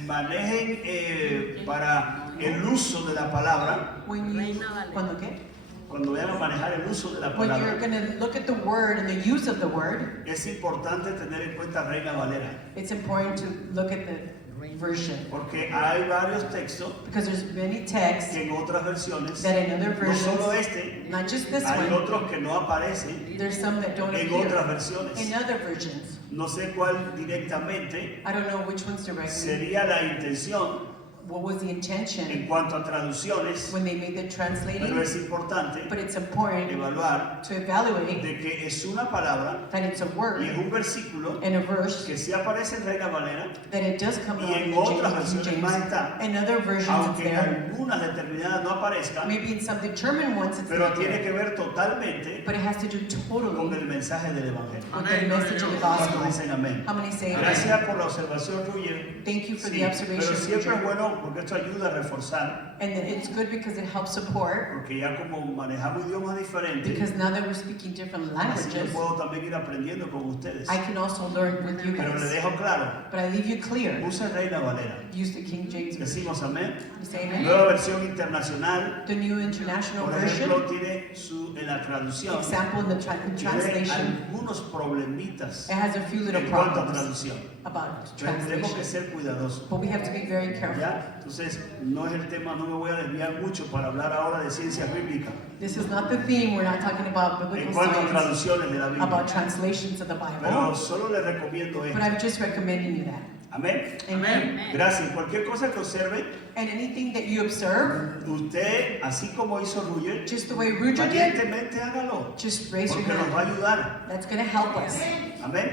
manejen para el uso de la palabra, ¿Cuándo qué? cuando vayan a manejar el uso de la When you're palabra, going to look at the word and the use of the word, es importante tener en cuenta Reina Valera, it's important to look at the version. porque hay varios textos Because there's many texts que en otras versiones, that in other no solo versions, este, not just this hay one, otros que no aparecen there's some that don't en otras appear versiones. in other versions. No sé cuál directamente I don't know which ones directly. sería la intención What was the intention en cuanto a traducciones, when they made the pero translating? es importante But it's important evaluar to evaluate de que es una palabra that it's a y word es un versículo and a verse, que sí aparece en Reina Valera, that it does come y out en in the otras King versiones más James. está, In other versions it's aunque en there. algunas determinadas no aparezcan, Maybe in some determined ones it's pero not tiene there. que ver totalmente But it has to do con totally el mensaje del Evangelio. with the message of the ¿Cuántos gospel. dicen amén? How many say amen? Gracias por la observación, Ruyer. Thank you for Sí, the observation, pero siempre es Roger. bueno bueno porque esto ayuda a reforzar, And it's good because it helps support, porque ya como manejamos idiomas diferentes, because now that we're speaking different así yo languages, puedo también ir aprendiendo con ustedes. I can also learn with you Pero le guys. dejo claro, But I leave you clear. usa Reina Valera. Use the King James Version. Decimos amén. You say amen? Nueva versión internacional, The New International por Version. ejemplo, tiene en la traducción, Example in the tiene translation. algunos problemitas It has a few little en cuanto a problems traducción. about Pero tenemos que translation. ser cuidadosos. But we have to be very careful. ¿Ya? Entonces, no es el tema, no me voy a desviar mucho para hablar ahora de ciencias bíblicas, This is not the theme. We're not talking about en biblical cuanto a science, traducciones de la Biblia. about translations of the Pero Bible. solo les recomiendo But esto. I'm just recommending you that. Amén. Amen. Gracias. Cualquier cosa que observe, And anything that you observe, usted, así como hizo Ruyer, just the way Ruger did, valientemente hágalo, just raise your porque nos va a hand. ayudar. That's going to help us. Amén.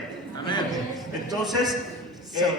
Entonces,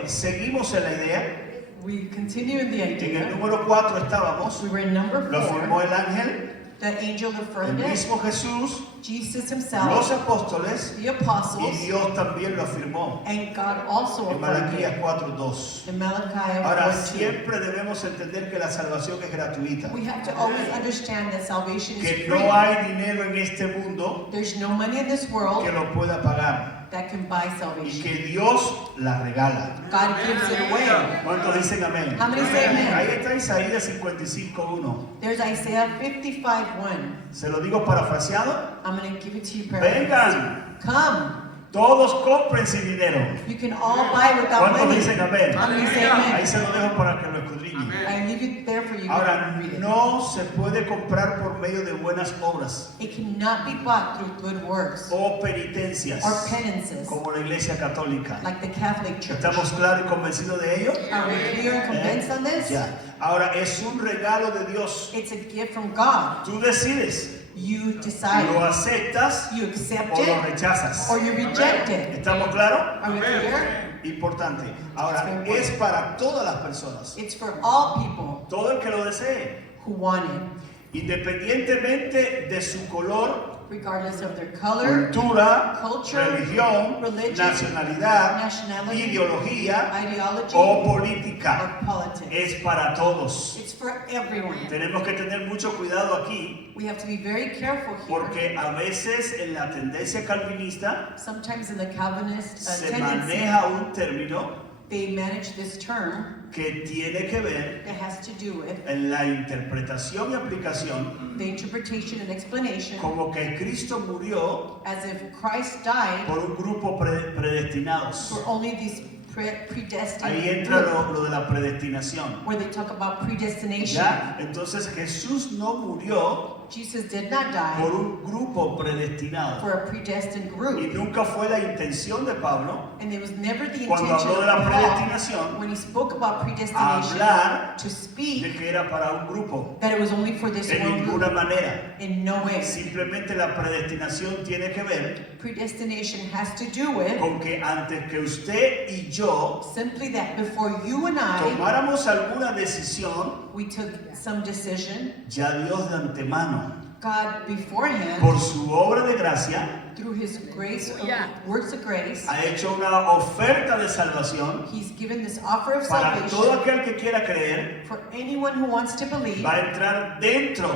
seguimos en la idea. We continue in the En el idea. número 4 estábamos. We were in number Lo afirmó 4. el ángel, The angel el affirmed it. mismo Jesús, Jesus los himself, apóstoles, the y apostles, Dios también lo afirmó. and God also En affirmed Malaquías it. 4:2. In Malachi Ahora, 4:2. siempre debemos entender que la salvación es gratuita. We have to always understand that salvation is Que free. no hay dinero en este mundo There's no money in this que world lo pueda pagar. that can buy Y salvation. que Dios la regala. God gives it away. ¿Cuántos dicen amén? How many say amen? Ahí está Isaías 55:1. There's Isaiah 55:1. Se lo digo parafraseado. I'm going to give it to you paraphrased. Vengan, Come. todos compren sin dinero. You can all buy without ¿Cuántos money. dicen amén? How many say Ahí amen? se lo dejo para que lo escudriñen. I leave it there for you to Ahora, read it. no se puede comprar por medio de buenas obras It cannot be bought through good works o penitencias, or penances, como la Iglesia Católica. like the Catholic Church. ¿Estamos claros y convencidos de ello? Are we clear and convinced on this? Ya. Ahora, es un regalo de Dios. It's a gift from God. Tú decides, You lo decide. aceptas You accept o lo it rechazas. or you reject it. ¿Estamos claros? Are we clear? Importante. Ahora, es para todas las personas. It's for all people Todo el que lo desee. who want it, Independientemente de su color, regardless of their color, cultura, culture, religión, religion, nacionalidad, nationality, ideología ideology, o política. or politics. Es para todos. It's for everyone. Tenemos que tener mucho cuidado aquí We have to be very careful here. porque a veces en la tendencia calvinista Sometimes in the Calvinist se tendency, maneja un término they manage this term que tiene que ver that has to do with en la interpretación y aplicación the interpretation and explanation como que Cristo murió as if Christ died por un grupo predestinados. for only these predestined Ahí entra group, lo de la predestinación. where they talk about predestination. ¿Ya? Entonces Jesús no murió Jesus did not por die un grupo predestinado. for a predestined Y group. nunca fue la intención de Pablo And it was never the cuando intention habló de la of Paul, predestinación when he spoke about predestination, hablar to de speak que era para un grupo. that it was only for this De one ninguna group. manera. In no way. Simplemente la predestinación tiene que ver Predestination has to do with con que antes que usted y yo simply that before you and I, tomáramos alguna decisión, we took some decision, ya Dios de antemano, God beforehand, por su obra de gracia, through his grace, works of grace, ha hecho una oferta de salvación he's given this offer of para todo salvation aquel que quiera creer, for anyone who wants to believe, va a entrar dentro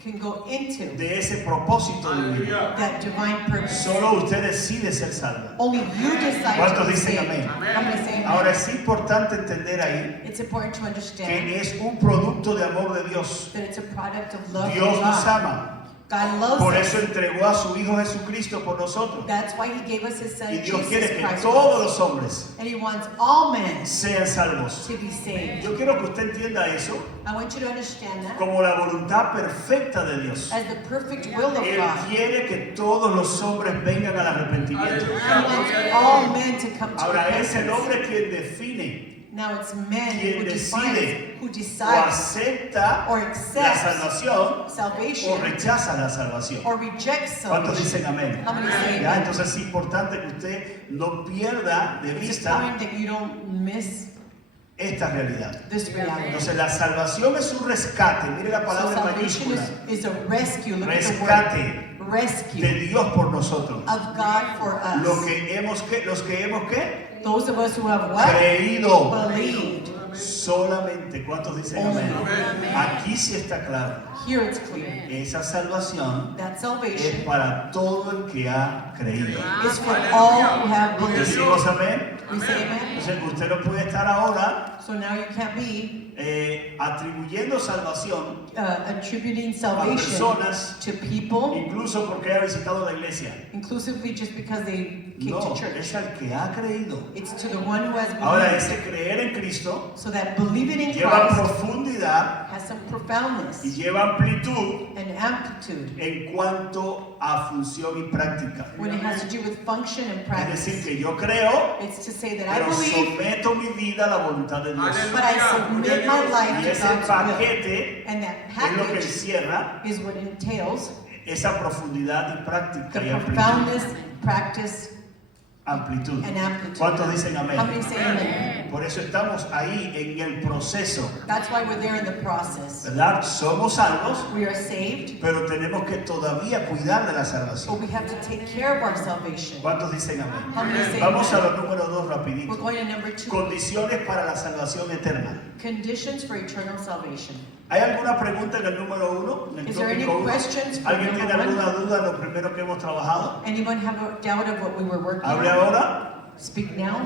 can go into de ese propósito divino. that divine purpose. Solo usted decide ser salvo. Only you decide ¿Cuántos to be dicen saved. amén? How many say amen? Ahora es importante entender ahí It's important to understand que es un producto de amor de Dios. that it's a product of love Dios from nos God. ama. God loves Por us. eso entregó a su Hijo Jesucristo por nosotros. That's why he gave us his son Y Dios quiere Jesus que Christ. todos los hombres And he wants all men sean salvos. to be saved. Yo quiero que usted entienda eso I want you to understand that como la voluntad perfecta de Dios. as the perfect will of Él God. quiere que todos los hombres vengan al arrepentimiento. He wants all men to come to Ahora es el repentance. hombre quien define Now it's men quien who decide define, who o decide acepta or la accepts salvación o salvation rechaza la salvación. or rejects ¿Cuántos salvation. dicen amén? How many say Ya, amen? entonces es importante que usted no pierda de It's vista important that you don't miss esta realidad. this reality. Entonces la salvación es un rescate. Mire la So palabra en salvation mayúscula. is a rescue. Look at the Rescate word. Rescue de Dios por nosotros. of God for Los us. que hemos ¿qué? Those of us who have what? Creído. Believed. Solamente, ¿cuántos dicen amén? Aquí sí está claro. Here it's clear. Esa salvación That es salvation para todo el que ha creído. is for all who have believed. ¿Decimos amén? We say amen. Entonces usted no puede estar ahora So now you can't be atribuyendo salvación attributing a salvation personas, to people, incluso porque haya visitado la iglesia. inclusively just because they came No, to church. es al que ha creído. It's to the one who has Ahora, believed. ese creer en Cristo So that believing in lleva Christ profundidad has some y profoundness lleva amplitud and amplitude en cuanto a función y práctica. when it has to do with function and Es practice. decir, que yo creo, It's to say that I pero believe, someto mi vida a la voluntad de Dios. but I submit my Y life to ese God's will. paquete And that es lo que package encierra is what entails esa profundidad y práctica the y amplitud. profoundness, practice, Amplitud. and amplitude. ¿Cuántos dicen How many amén? say amen? Por eso estamos ahí en el proceso, That's why we're there in the process. ¿verdad? Somos salvos, We are saved, pero tenemos que todavía cuidar de la but salvación. we have to take care of our salvation. ¿Cuántos dicen amén? How many say Vamos a amen? lo número 2 We're rapidito. going to number 2. Condiciones para la salvación eterna. Conditions for eternal salvation. ¿Hay alguna pregunta en el número 1? En el Is there any tópico 1? questions for ¿Alguien tiene number alguna one? duda de lo primero que hemos trabajado? Anyone have a doubt of what we were working ¿Hable on? ahora? Speak now.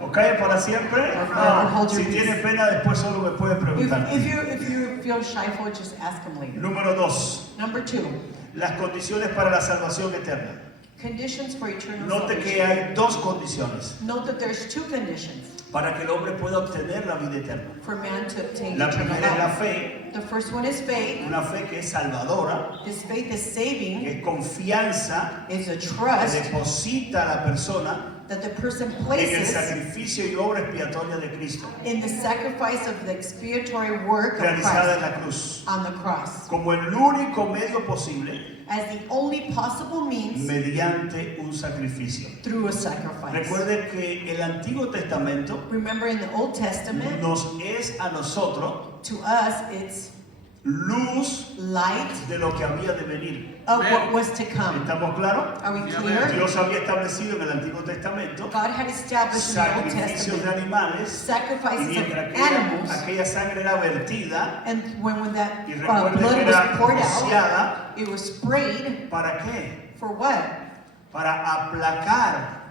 ¿Ok? ¿Para siempre? forever hold your Si peace. tiene pena, después solo me puede preguntar. If you feel shyful, just ask him later. Número 2. Number 2, Las condiciones para la salvación eterna. conditions for eternal Note que salvation. hay 2 condiciones Note that there's 2 conditions para que el hombre pueda obtener la vida eterna. for man to obtain La eternal primera es la life. fe, The first one is faith. una fe que es salvadora, This faith is que saving, es confianza, is a que trust deposita a la persona that the person en el places sacrificio y obra expiatoria de Cristo, in the sacrifice of the expiatory work of realizada en Christ la cruz, on the cross como el único medio posible as the only possible means mediante un sacrificio. through a sacrifice. Recuerde que el Antiguo Testamento Remember in the Old Testament, nos es a nosotros to us it's luz light de lo que había de venir. of what was to come. ¿Estamos claros? Are we clear? Dios había establecido en el Antiguo Testamento God had established in the Old sacrificios de Testament animales y sacrifices of mientras animals, aquella sangre era vertida and when that y recuerden que blood era was poured out, rociada, it was sprayed ¿para qué? for what? Para aplacar,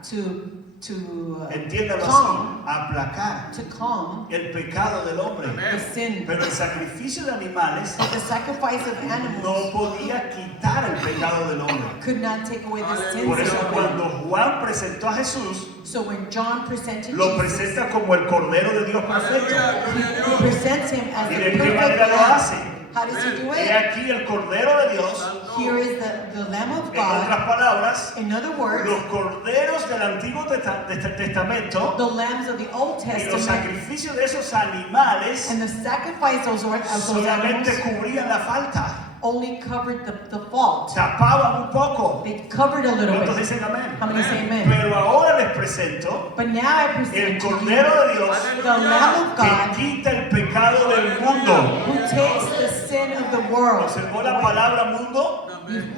To entiéndalo calm, así, aplacar to calm el pecado del hombre. the sin. Pero el sacrificio de animales The sacrifice of no animals podía quitar el pecado del hombre. could not take away the sins Por eso of cuando man. Juan presentó a Jesús, So when John presented lo Jesus, presenta como el Cordero de Dios perfecto. he presents him as ¿Y the de qué perfect manera lo lamb. hace? How does he do He it? aquí el Cordero de Dios. Here is the Lamb of En God. otras palabras, In other words, los corderos del Antiguo Testamento the lambs of the Old y los Testament sacrificios de esos animales and the sacrifice of those solamente animals cubrían la falta, only covered the fault. tapaban un poco. They covered a little ¿Cuántos bit. dicen amén? How many say amen? Pero ahora les presento But now I el present to you Cordero de Dios the Lamb of que God quita el pecado del mundo. who takes the sin of the world. ¿Observó la palabra mundo?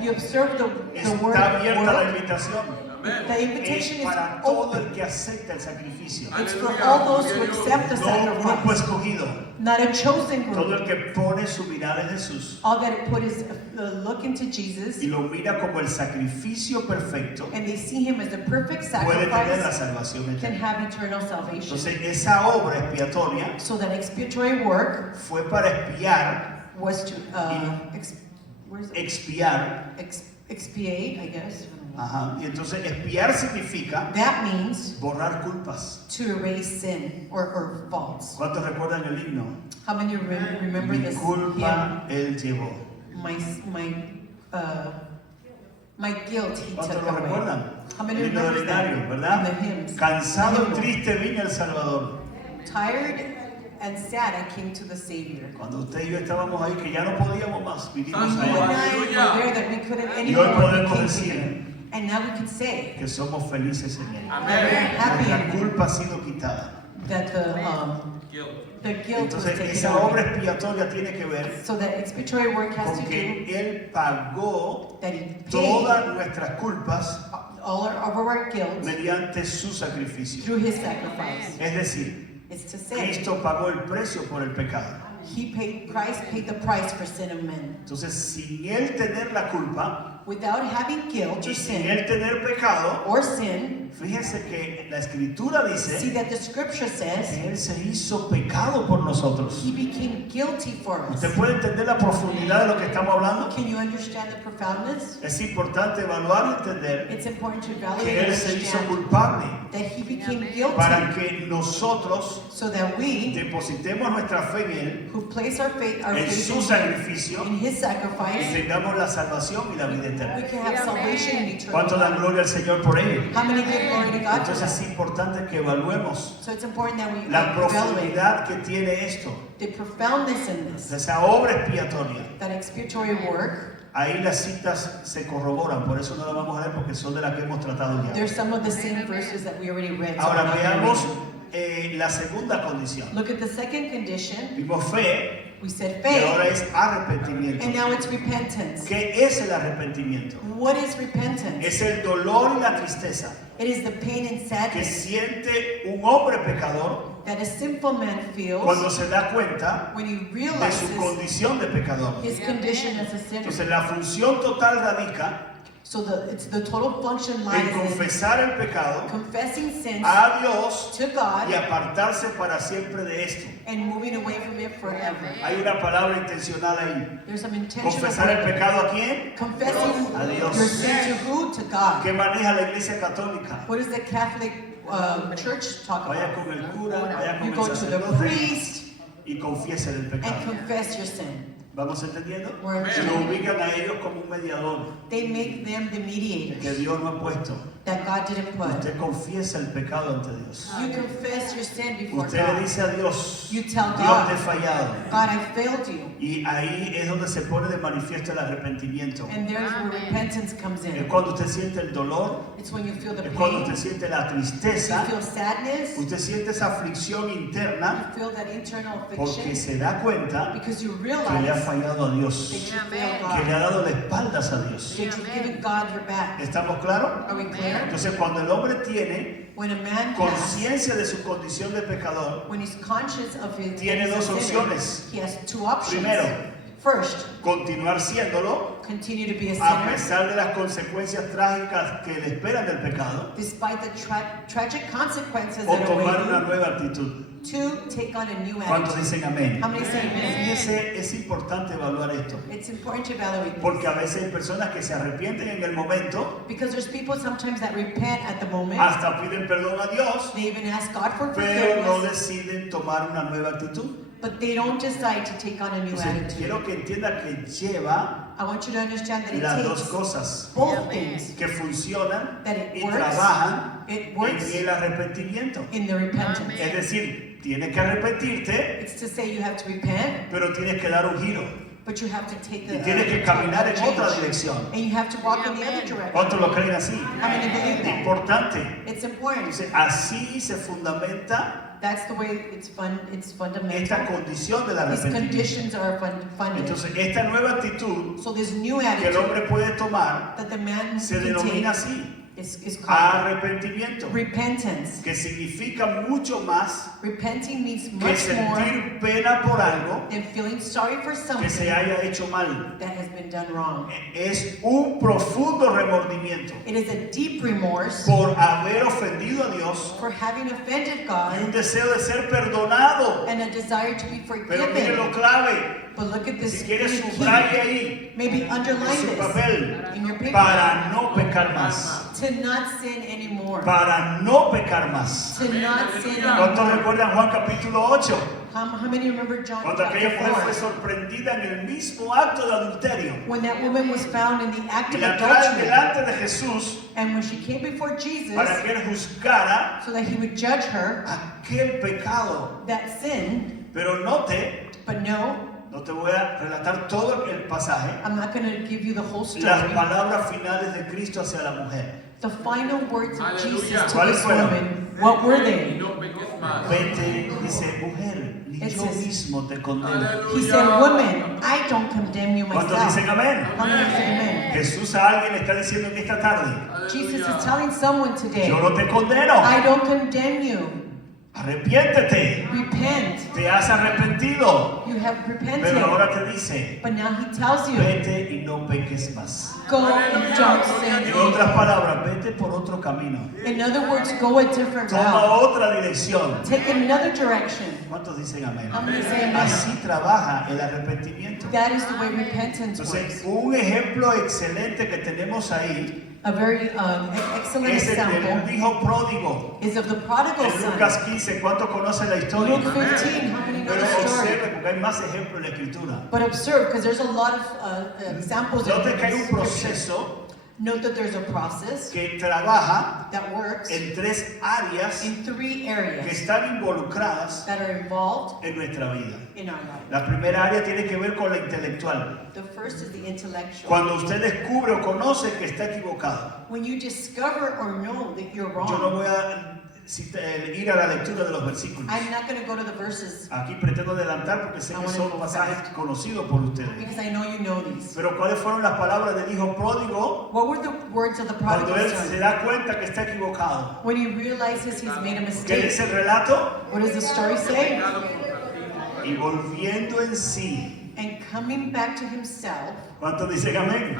You observe the word Está abierta la world. invitación. The Es invitation is para todo el open. que acepta el sacrificio. It's for all those who accept the No un grupo sacrifice, escogido. not a chosen Todo group. el que pone su mirada en Jesús All that put is look into Jesus, y lo mira como el sacrificio perfecto, and they see him as the perfect puede tener la sacrifice, salvación can eterna. have eternal salvation. Entonces, esa obra expiatoria So that expiatory work fue para expiar, was to where's it? expiar. Expiate, I guess. Ajá. Y entonces, expiar significa That means borrar culpas. to erase sin or faults. ¿Cuántos recuerdan el himno? How many remember Mi this hymn? culpa él llevó. My guilt he ¿Cuántos took lo away. recuerdan? How many El himno remember del that? ordinario, In ¿verdad? the hymns. Cansado y Hymn. triste vine al Salvador. Tired and sad, I came to the Savior. Cuando usted y yo estábamos ahí, que ya no podíamos más, vinimos You a and él. I were there that we couldn't Y hoy anymore. We podemos came to decir Him. And now we can say que somos felices en él. that we're happy La in Him, culpa ha sido quitada. that the guilt was Entonces, taken esa obra away. expiatoria tiene que ver So that expiatory work has con to do que él pagó that He paid todas nuestras culpas all of our guilt mediante su sacrificio. through His sacrifice. Es decir, It's to say, Cristo pagó el precio por el pecado. Christ paid the price for sin of men. Entonces, sin Él tener la culpa Without having guilt or y sin sin, Él tener pecado, or sin, fíjense que la Escritura see dice that the scripture says que Él se hizo pecado por nosotros. he became guilty for us. ¿Usted puede entender la profundidad de lo que estamos hablando? Can you understand the profoundness? Es importante evaluar y entender It's important to evaluate que and Él se hizo understand culpable that he became guilty para que nosotros so that we, depositemos nuestra fe en Él, who place our faith en su sacrificio, in his y sacrifice, tengamos la salvación y la vida we eterna. can have salvation and eternal ¿Cuánto dan life. gloria al Señor por ello? How many give glory to God for Entonces that? es importante que evaluemos So it's important that we la evaluate profundidad que tiene esto, the profoundness in this, esa obra expiatoria. that expiatory work. Ahí las citas se corroboran, por eso no las vamos a leer porque son de las que hemos tratado ya. There's some of the same verses that we already read. so Ahora I'm not gonna veamos read la segunda condición. them. Look at the second condition. Vimos fe We said y ahora faith, es arrepentimiento. and now it's repentance. ¿Qué es el arrepentimiento? What is repentance? Es el dolor y la tristeza It is the pain and que sadness siente un hombre pecador that a sinful man cuando feels se da cuenta when he de su realizes condición de pecador. his condition as a sinner. Entonces la función total radica So the total function en lies in confesar el pecado confessing sins a Dios to God y apartarse para siempre de esto. and moving away from it forever. Hay una palabra intencional ahí. There's some intentional ¿Confesar el work. pecado a quién? Confessing A Dios. your sin to who? To God. ¿Qué maneja la iglesia católica? What does the Catholic church talk Vaya about? con el cura, vaya con You el go to the sacerdote priest y confiese el and pecado. confess your sin. ¿Vamos entendiendo? We're Lo understanding. ubican a ellos como un mediador They make them the que mediators Dios no ha puesto. that God didn't put. Usted confiesa el pecado ante Dios. You confess your sin before Usted le God. dice a Dios, You tell Dios God. te he fallado. God, I failed you. Y ahí es donde se pone de manifiesto el arrepentimiento. And there's where repentance comes Es in. cuando usted siente el dolor, It's when you feel the es cuando pain, usted siente la you tristeza, feel sadness, usted siente esa aflicción interna you feel that internal porque affliction se da cuenta because you que le ha realize fallado a that Dios, you failed que le ha God, dado la espaldas a Dios. that you've given God your back. ¿Estamos claros? Are we clear? Entonces cuando el hombre tiene When a man has, conciencia de su condición de pecador, when he's conscious of his Tiene dos sin, opciones. he has two options. Primero, First, continuar siéndolo continue to be a a sinner pesar de las consecuencias trágicas que le esperan del pecado, despite the tragic consequences o that tomar await una you. nueva actitud. To take on a new ¿Cuántos attitude. dicen amén? How many say amen? Fíjese, es importante evaluar esto, It's important to evaluate this. porque a veces hay personas que se arrepienten en el momento, Because there's people sometimes that repent at the moment. hasta piden perdón a Dios, They even ask God for pero no forgiveness, deciden tomar una nueva actitud. but they don't decide to take on a new Entonces, attitude. quiero que entienda que lleva I want you to understand that it las dos takes cosas both things. que funcionan That it y works, trabajan it works en el arrepentimiento. in the repentance. Es decir, tienes que arrepentirte, It's to say you have to repent, pero tienes que dar un giro but you have to take y the tienes que caminar en otra change. dirección. And you have to walk in the other direction. ¿Cuántos lo creen así? How many believe that? Importante. It's important. Entonces, así se fundamenta That's the way it's esta fundamental. condición del These arrepentimiento. conditions are funded. Entonces, esta nueva actitud So this new que el attitude hombre puede tomar that the man se can denomina take así, is called arrepentimiento, repentance. que significa mucho más Repenting means que much more sentir pena por algo than feeling sorry for que something se haya hecho mal. that has been done wrong. Es un profundo remordimiento It is a deep remorse por haber ofendido a Dios for having offended y God un deseo de ser perdonado. and a desire to be Pero mire lo forgiven. clave, But look at this si quiere key. subraye ahí Maybe en underline su this papel, in your paper. para no pecar más, To not sin anymore. para no pecar más. To not sin ¿Cuántos anymore. recuerdan Juan capítulo 8? How many remember John Cuando aquella chapter mujer fue 4? sorprendida en el mismo acto de adulterio When that woman was found in the act y of la traen adultery, delante de Jesús and when she came before Jesus, para que él juzgara so that he would judge her, aquel pecado. that sin, Pero note, but no, no te voy a relatar todo el pasaje, I'm not going to give you the whole story. las palabras finales de Cristo hacia la mujer. The final words of Jesus to ¿Cuáles this fueron? woman, what were they? Vete, dice, mujer, ni It yo says- mismo te condeno. He said, woman, I don't condemn you ¿Cuántos myself. dicen amén? How many say amen? Jesús a alguien le está diciendo en esta tarde, Jesus is telling someone today, yo no te condeno. I don't condemn you. Arrepiéntete. Repent. Te has arrepentido. You have Pero repented. ahora te dice, But now he tells you, vete y no peques más. go and don't sin. En otras palabras, vete por otro camino. In other words, go a different Toma route. otra dirección. Take another direction. ¿Cuántos dicen amén? How many say amen? Así trabaja el arrepentimiento. That is the way repentance Entonces, works. un ejemplo excelente que tenemos ahí A very excellent es el de un example hijo pródigo. is of the prodigal En Lucas son. 15, ¿cuántos conocen la historia? Luke 15, how many know Pero the story? observe, porque hay más ejemplos en la escritura. But observe, because there's a lot of examples of Note que hay un scripture. proceso Note that there's a process que trabaja that works en tres áreas in 3 que areas están involucradas that are involved en nuestra vida. in our life. La primera área tiene que ver con la intelectual. The first is the intellectual. Cuando usted descubre o conoce que está equivocado. When you discover or know that you're Yo no wrong, voy a ir a la lectura de los versículos. I'm not going to go to the verses Aquí pretendo adelantar porque sé que son pasajes conocidos por ustedes. because I know you know these. Pero ¿cuáles fueron las palabras del hijo pródigo What were the words of the cuando prodigal él se son? da cuenta que está equivocado? When he realizes he's made a ¿Qué mistake, dice el relato? what does the story say? Y volviendo en sí. And coming back to himself, ¿Cuántos dicen amén?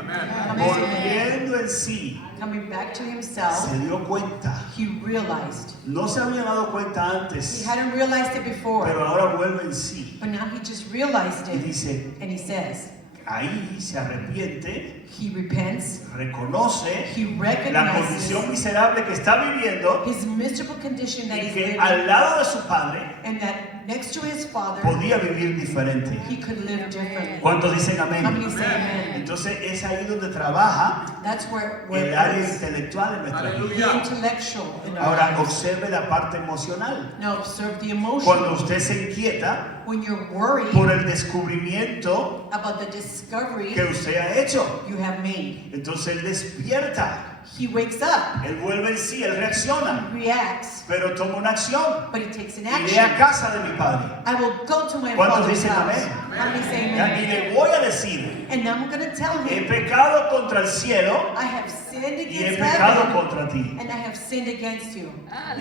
Volviendo en sí, coming back to himself, se dio cuenta. he realized. No se había dado cuenta He antes, hadn't realized it before, pero ahora vuelve en sí. but now he just realized Y it. dice, And he says, ahí se arrepiente, he repents, reconoce he la condición recognizes miserable que está viviendo his miserable condition that y he's que living, al lado de su padre and that next to his father, podía vivir diferente. he could live differently. ¿Cuántos dicen How many amén? say amen? Entonces es ahí donde trabaja That's where el área intelectual en nuestra vida. the intellectual in our Ahora lives. observe la parte emocional. Now observe the emotion. Cuando usted se inquieta When you're worried por el descubrimiento about the discovery que usted ha hecho, you have made, entonces él despierta, he wakes up, él vuelve en sí, él reacciona, reacts, pero toma una acción. but he takes an Iré a action. casa de mi padre I will go to my ¿Cuántos father's dicen house. amén? How many say y amen? le voy a decir, And I'm going to tell he him, pecado contra el cielo I have sinned y he against pecado heaven, contra ti. and I have sinned against you.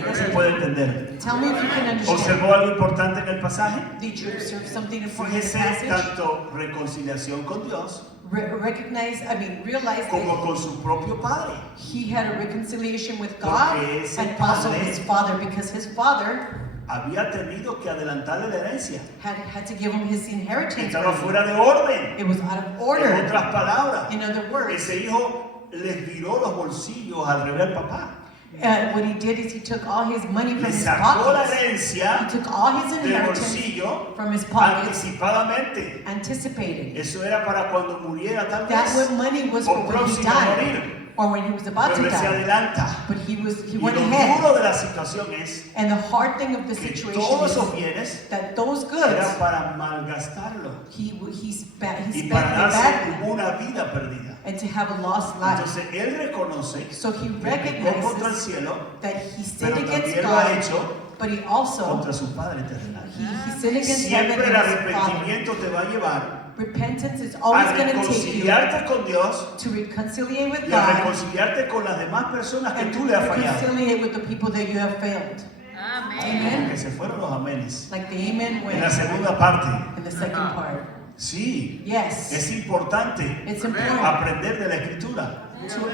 No se puede entender. Tell me if you can understand. ¿Observó algo importante en el pasaje? Did you observe something important in the Fíjese passage? tanto reconciliación con Dios Realize como that con su propio padre. he had a reconciliation with God Porque ese and also padre- his father, because his father Había tenido que adelantarle la herencia. had to give him his inheritance. Estaba fuera de orden. It was out of En order. otras palabras, In other words, ese hijo les viró los bolsillos al revés al papá. what he did is he took all his money from Le his sacó la pockets. He herencia took all his del inheritance bolsillo from his pockets, anticipadamente. anticipating. Eso era para cuando muriera tal That vez. what money was O for when he próximo a died, morir. or when he was about Pero to él se die. adelanta. But he Y went lo ahead. duro de la situación es And the hard thing of the que situation todos is esos bienes that those goods era para malgastarlo he y spent para it darse badly una vida perdida. and to have a lost life. Entonces él reconoce So he que pecó contra el recognizes cielo, that he sinned pero against también lo ha God, hecho but he also contra su padre terrenal. he sinned against heaven Siempre el and his Father. arrepentimiento te va a llevar Repentance is always a going to take you reconciliarte con Dios to reconcile with y a God reconciliarte con las demás personas que and tú le has fallado. reconcile with the people that you have failed. Amen. Que se fueron los amenes. Like the amen En went la segunda parte, in the second part. sí, Yes, es importante it's important aprender de la escritura. to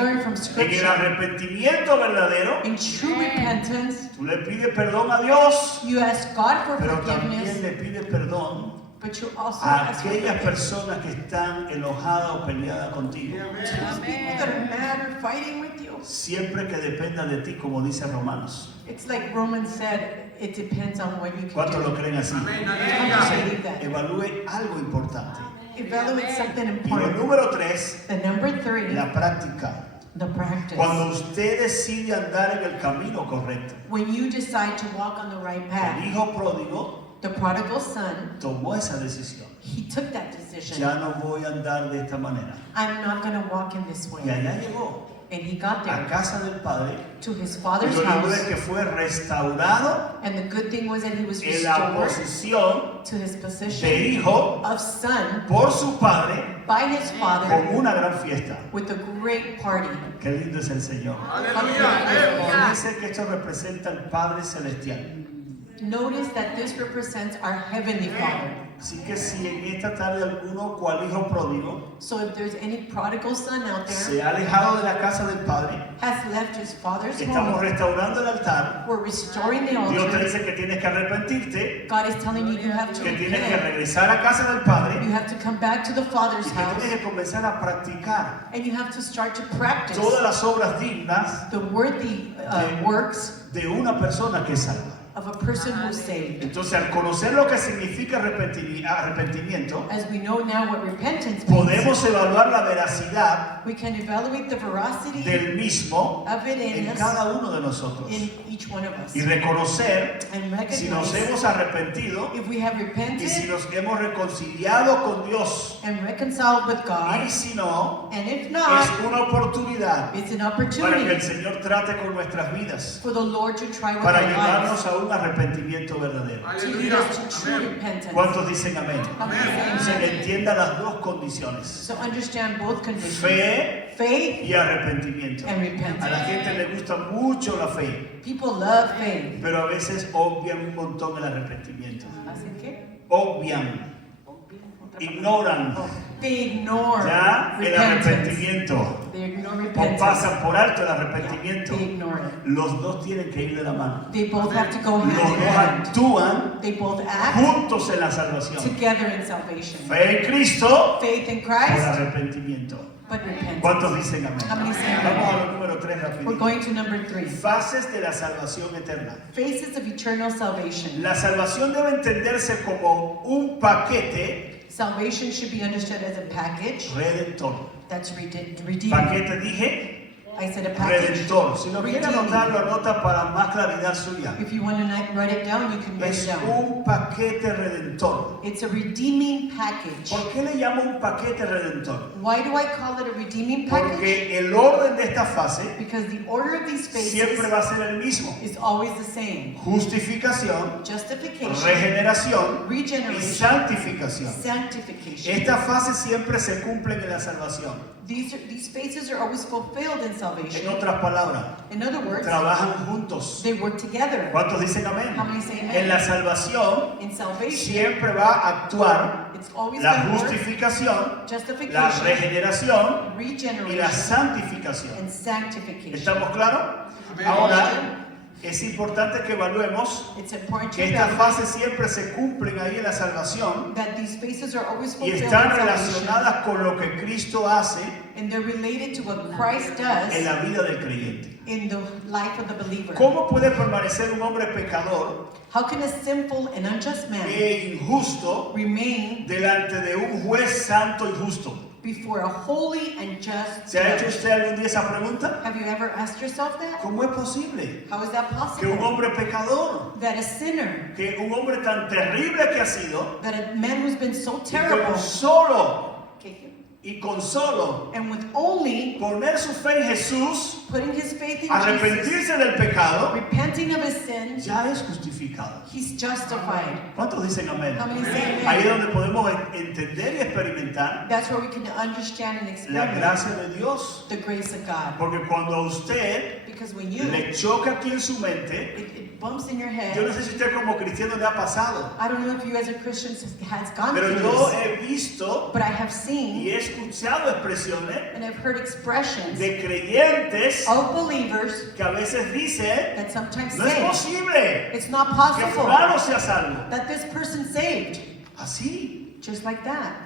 learn from En el Scripture. arrepentimiento verdadero, In true repentance, tú le pides perdón a Dios, you ask God for pero también forgiveness, le pides perdón but you also a ask for aquellas forgiveness. personas que están enojadas o peleadas contigo. Those people that are mad or fighting with you. Siempre que dependa de ti, como dice Romanos. It's like Romans said, it depends on what you can ¿Cuántos lo do. creen así? How do you believe that? Evalúe algo importante. Evaluate something Y el important. número 3, The number 3, la práctica. the practice. Cuando usted decide andar en el camino correcto. When you decide to walk on the right El path, hijo pródigo the prodigal son, tomó esa decisión. he took that decision. Ya no voy a andar de esta manera. I'm not going to walk in this Y way. allá llegó. And he got a there casa del Padre. to his Y father's lo lindo es house. que fue restaurado And the good thing was that he was en la restored posición to his de position hijo of son por su padre by his con father una gran fiesta. with a great party. Qué lindo es el Señor. Aleluya. Dice que esto representa al Padre Celestial. Notice that this represents our Heavenly Father. Así que si en esta tarde alguno cual hijo pródigo So if there's any prodigal son out there, se ha alejado de la casa del Padre, has left his father's estamos home, restaurando el altar. we're restoring the Dios te altar. dice que tienes que arrepentirte, God is telling you you have to que tienes que repent. regresar a casa del Padre You have to come back to the y Father's que house, tienes que comenzar a practicar and you have to start to practice todas las obras dignas the worthy works de una persona que es salva. of a person who's saved. Entonces, al conocer lo que significa arrepentimiento, As we know now what repentance means, podemos evaluar la veracidad we can evaluate the veracity del mismo of it in en us, cada uno de nosotros in each one of us, y reconocer and si nos recognize hemos arrepentido if we have y si repented nos hemos reconciliado con Dios and reconciled with y God, si no, and if es not, una oportunidad it's an para que el opportunity Señor trate con nuestras vidas, for the Lord to try with para our lives, llevarnos a un arrepentimiento verdadero. to lead Aleluya. us to true Amén. repentance. ¿Cuántos dicen amén? Amen. Se entienda las dos condiciones, So understand both conditions, fe faith y arrepentimiento. and A la repentance. gente le gusta mucho la fe, People love faith. pero a veces obvian un montón el arrepentimiento. ¿Así que? Obvian, ignoran They ignore ya el repentance. arrepentimiento They ignore o repentance. pasan por alto el Yeah, arrepentimiento. they ignore it. Los dos tienen que ir de la mano. They both have to go hand Los in dos hand. actúan They both act juntos en la salvación. together in salvation. Fe en Cristo Faith in por Christ, arrepentimiento. but repentance. ¿Cuántos dicen amén? How many say amen? Vamos a lo número 3 We're rapidito. going to number 3. Fases de la salvación eterna. Phases of eternal salvation. La salvación debe entenderse como un paquete Salvation should be understood as a package redentor. that's redeeming. Paquete dije, I said a package. redentor. Si lo quiere Redeeming. anotar, lo anota para más claridad suya. If you want to write it down, you can write Es it down. un paquete redentor. It's a redeeming package. ¿Por qué le llamo un paquete redentor? Why do I call it a redeeming package? Porque el orden de esta fase Because the order of these siempre phases va a ser el mismo. is always the same. Justificación, Justification, regeneración y regeneration, santificación. sanctification. Estas fases siempre se cumplen en la salvación. These phases are always fulfilled in En salvation. otras palabras, In other words, trabajan juntos. they work together. ¿Cuántos dicen amén? How many say amen? En la salvación In salvation, siempre va a actuar it's always la going to work. justificación, la Justification, regeneración y la regeneration, santificación. and sanctification. ¿Estamos claros? Ahora, es importante que evaluemos It's important to que estas evaluate fases siempre se cumplen ahí en la salvación that these phases are always y fulfilled in están salvation, relacionadas con lo que Cristo hace and they're related to what Christ en does la vida del creyente. in the life of the believer. ¿Cómo puede permanecer un hombre pecador How can a sinful and unjust man e injusto remain delante de un juez santo y justo? before a holy and just ¿Se ha hecho judge? usted algún día esa pregunta? Have you ever asked yourself that? ¿Cómo es posible How is that que un possible? hombre pecador, That a sinner, que un hombre tan terrible que ha sido, that a man who's been so y terrible, con solo and y with only poner su fe en Jesús, putting his faith in Jesus, arrepentirse del pecado, repenting of his sins, ya es justificado? he's justified. ¿Cuántos dicen amén? How many say Ahí es amen? donde podemos entender y experimentar That's where we can understand and la experience gracia de Dios. the grace of God. Porque cuando a usted Because when you, le choca aquí en su mente, it bumps in your yo head. no sé si usted como cristiano le ha pasado, I don't know if you as a Christian has gone pero through yo this, he visto but I have y seen he escuchado expresiones and I've heard expressions de creyentes of believers que a veces dicen, that sometimes no es say posible it's not que possible fulano sea salvo. that this person saved. Así. Just like that.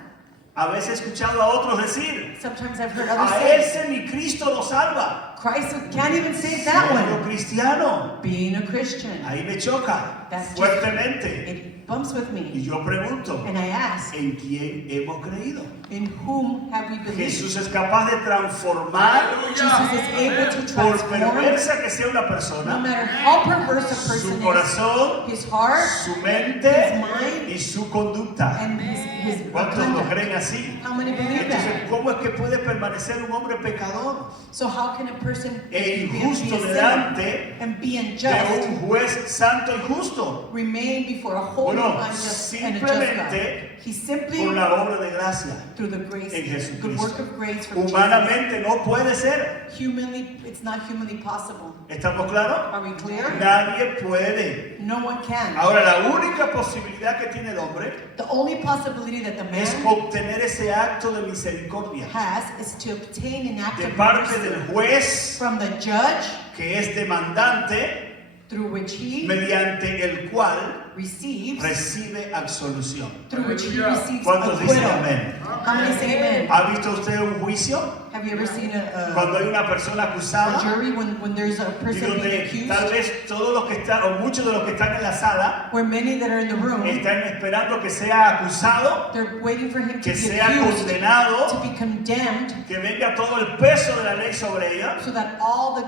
A veces he escuchado a otros decir, Sometimes I've heard others a say, ese ni Cristo lo salva. Christ can't even save that Siendo one. cristiano. Being a Christian, Ahí me choca That's just- fuertemente. it bumps with Y me. yo pregunto, And I ask, ¿en quién hemos creído? in whom have we believed? Jesús es capaz de transformar, Jesus is able to por transform, perversa que sea una no persona, matter how perverse a su person is, corazón, his heart, su mente his mind, y su conducta. and his ¿Cuántos lo conduct. creen así? How many believe Entonces, that? ¿cómo es que puede permanecer un hombre pecador So how can a person e be a injusto sinner delante and be de unjust, un juez santo y justo? remain before a holy, Bueno, unjust, and a just God? simplemente He simply, por la obra de gracia through the grace, en the Jesucristo. work of grace from Jesus, Humanamente no puede ser. humanly, it's not humanly possible. ¿Estamos claros? Are we clear? Nadie puede. No one can. Ahora, la única posibilidad que tiene el hombre The only possibility that the es man obtener ese acto de misericordia has is to obtain an act de of parte mercy del juez from the judge, que es demandante, through which he mediante el cual receives, recibe absolución. through which he receives ¿Cuántos dicen acquittal. amén? How many say amen? ¿Ha visto usted un juicio? Have you ever seen Cuando hay una persona a acusada jury when there's a y person being donde accused, tal vez todos los que están, o muchos de los que están en la sala, where many that are in the room, están esperando que sea acusado, they're waiting for him to que be sea accused, to condenado, be condemned, que venga todo el peso de la ley sobre ella, so that all the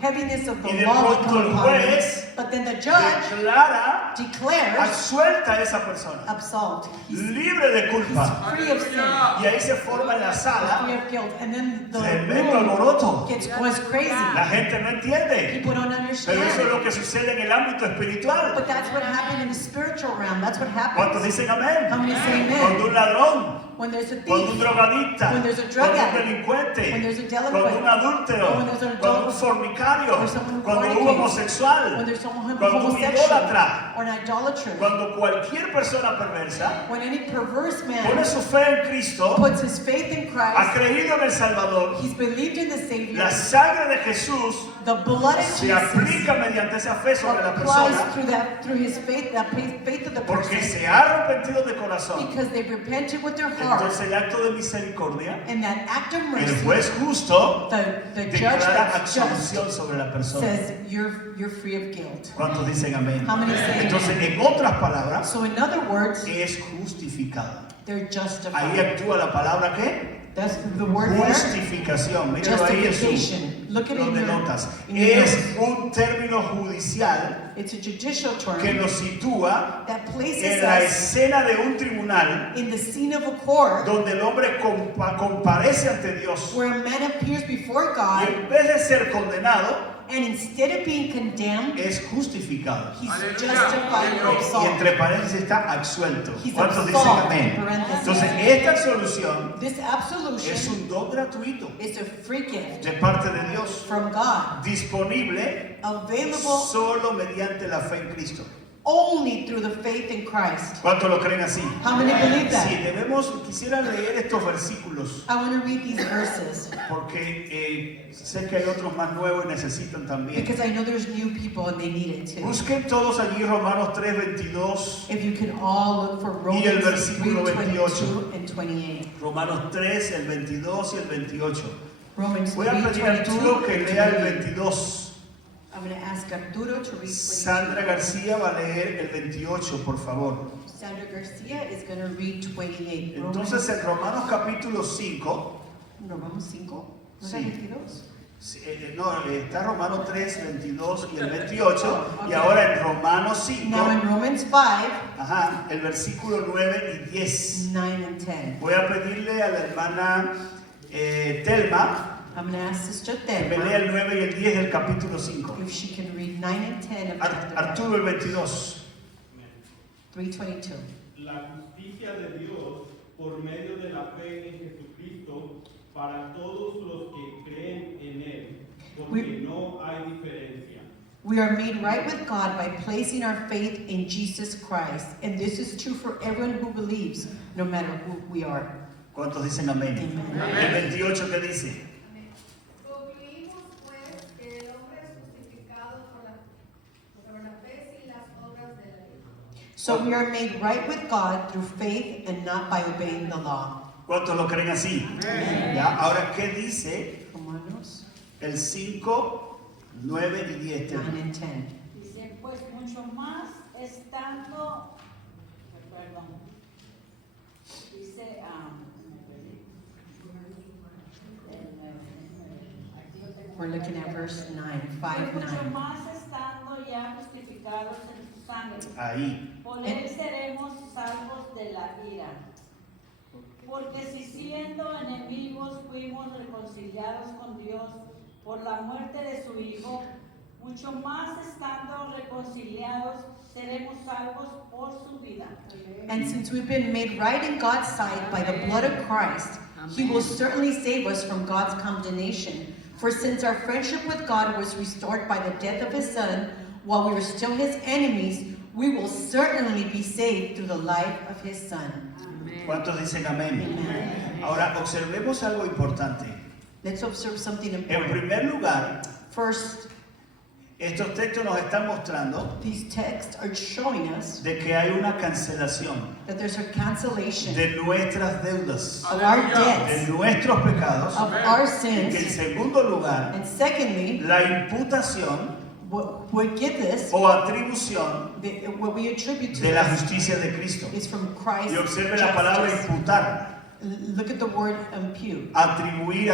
heaviness of y the de law will pronto come el upon him. juez But then the judge declara declares absuelta a esa persona, absolved. He's libre de culpa. free of sin, Y ahí se forma en la free sala of guilt, and then the tremendo room alboroto. goes crazy. La gente no entiende. People don't Pero eso es understand. lo que sucede en el ámbito espiritual. But that's what happened in the spiritual realm. That's what ¿Cuántos happens dicen How amén? many say amen? Cuando un ladrón, when there's a cuando un thief, drogadicta, When there's a drug cuando un addict, delincuente, when there's a cuando delinquent, un adúltero, when there's an cuando un adult, fornicario, or someone who cuando un fornicates, homosexual, when there's someone cuando un homosexual idólatra, or an idolater, cuando cualquier persona perversa when any perverse pone man su fe en Cristo, puts his faith in ha Christ, creído en el Salvador, he's believed in the Savior, la sangre de Jesús the blood of se Jesus aplica mediante esa fe sobre la applies persona through his faith, that faith of the porque person, se ha arrepentido de corazón. because they've repented with their heart, Entonces el acto de misericordia, and that act of el mercy, juez justo the judge declara that's just absolución sobre la persona. says you're free of guilt. ¿Cuántos dicen amén? How many say Entonces, amen? en otras palabras, So in other words, es justificado. they're Ahí justified. actúa la palabra ¿qué? That's the word there. Justificación. Míralo ahí en Justification. Look at it los in de your, notas. in your Es notes. un término judicial It's a judicial term que nos sitúa that places en la us escena de un tribunal in the scene of a court donde el hombre comparece ante Dios where a man appears before y God, en vez de ser condenado and instead of being condemned, es justificado. he's justified or Y absolved. entre paréntesis está absuelto. He's ¿Cuántos dicen absolved, amén? in parentheses. Entonces, esta absolución This es absolution un don gratuito is a free gift de parte de Dios, from God, disponible available solo mediante la fe en Cristo. only through the faith in Christ. ¿Cuántos lo creen así? How many believe Sí, that? quisiera leer estos versículos I want to read these verses porque sé que hay otros más nuevos y necesitan también. because I know there's new people and they need it too. Busquen todos allí Romanos 3:22, If you can all look for Y el Romans 3, versículo 22 and 28. Romanos 3, el 22 y el 28. Romans Voy a 3, pedir a 22 Arturo que and lea el 28. 22. I'm going to ask Arturo to read 22. Sandra García va a leer el 28, por favor. Sandra Garcia is going to read 28. Entonces en Romanos capítulo 5, Romans 5. ¿No es Sí. 22? está Romanos 3, 22 y el 28, y ahora en Romanos 5, Now in Romans 5, ajá, el versículo 9 y 10. 9 and 10. Voy a pedirle a la hermana Telma I'm going to ask Sister que me lea Thelma el 9 y el 10 del capítulo 5. if she can read 9 and 10 of chapter 5. Arturo el 22. 3:22. La justicia de Dios por medio de la fe en Jesucristo para todos los que creen en Él, porque no hay diferencia. We are made right with God by placing our faith in Jesus Christ, and this is true for everyone who believes, no matter who we are. ¿Cuántos dicen amén? Amen. El 28 que dice, Concluimos pues que el hombre es justificado por la fe sin las obras de la ley. So we are made right with God through faith and not by obeying the law. ¿cuántos lo creen así? ¿Ya? Ahora, ¿qué dice Romanos el 5, 9 y 10? 9 and 10. Dice, pues mucho más estando, perdón, dice, We're looking at verse 9, 5, mucho 9. más estando ya justificados en su sangre, Ahí. por él seremos salvos de la ira. Porque si siendo enemigos fuimos reconciliados con Dios por la muerte de su Hijo, mucho más estando reconciliados seremos salvos por su vida. And since we've been made right in God's sight by the blood of Christ, He will certainly save us from God's condemnation. For since our friendship with God was restored by the death of His Son, while we were still His enemies, we will certainly be saved through the life of His Son. ¿Cuántos dicen amén? Ahora observemos algo importante. Let's observe something En important. primer lugar, First, estos textos nos están mostrando these texts are showing us de que hay una cancelación that there's a cancellation de nuestras deudas, of our de debts, nuestros pecados, of our y que en sins, segundo lugar, and secondly, la imputación what give this, o atribución what we attribute to de la this justicia de Cristo. is from Christ's Y observe la palabra justice. imputar, Look at the word impute. atribuir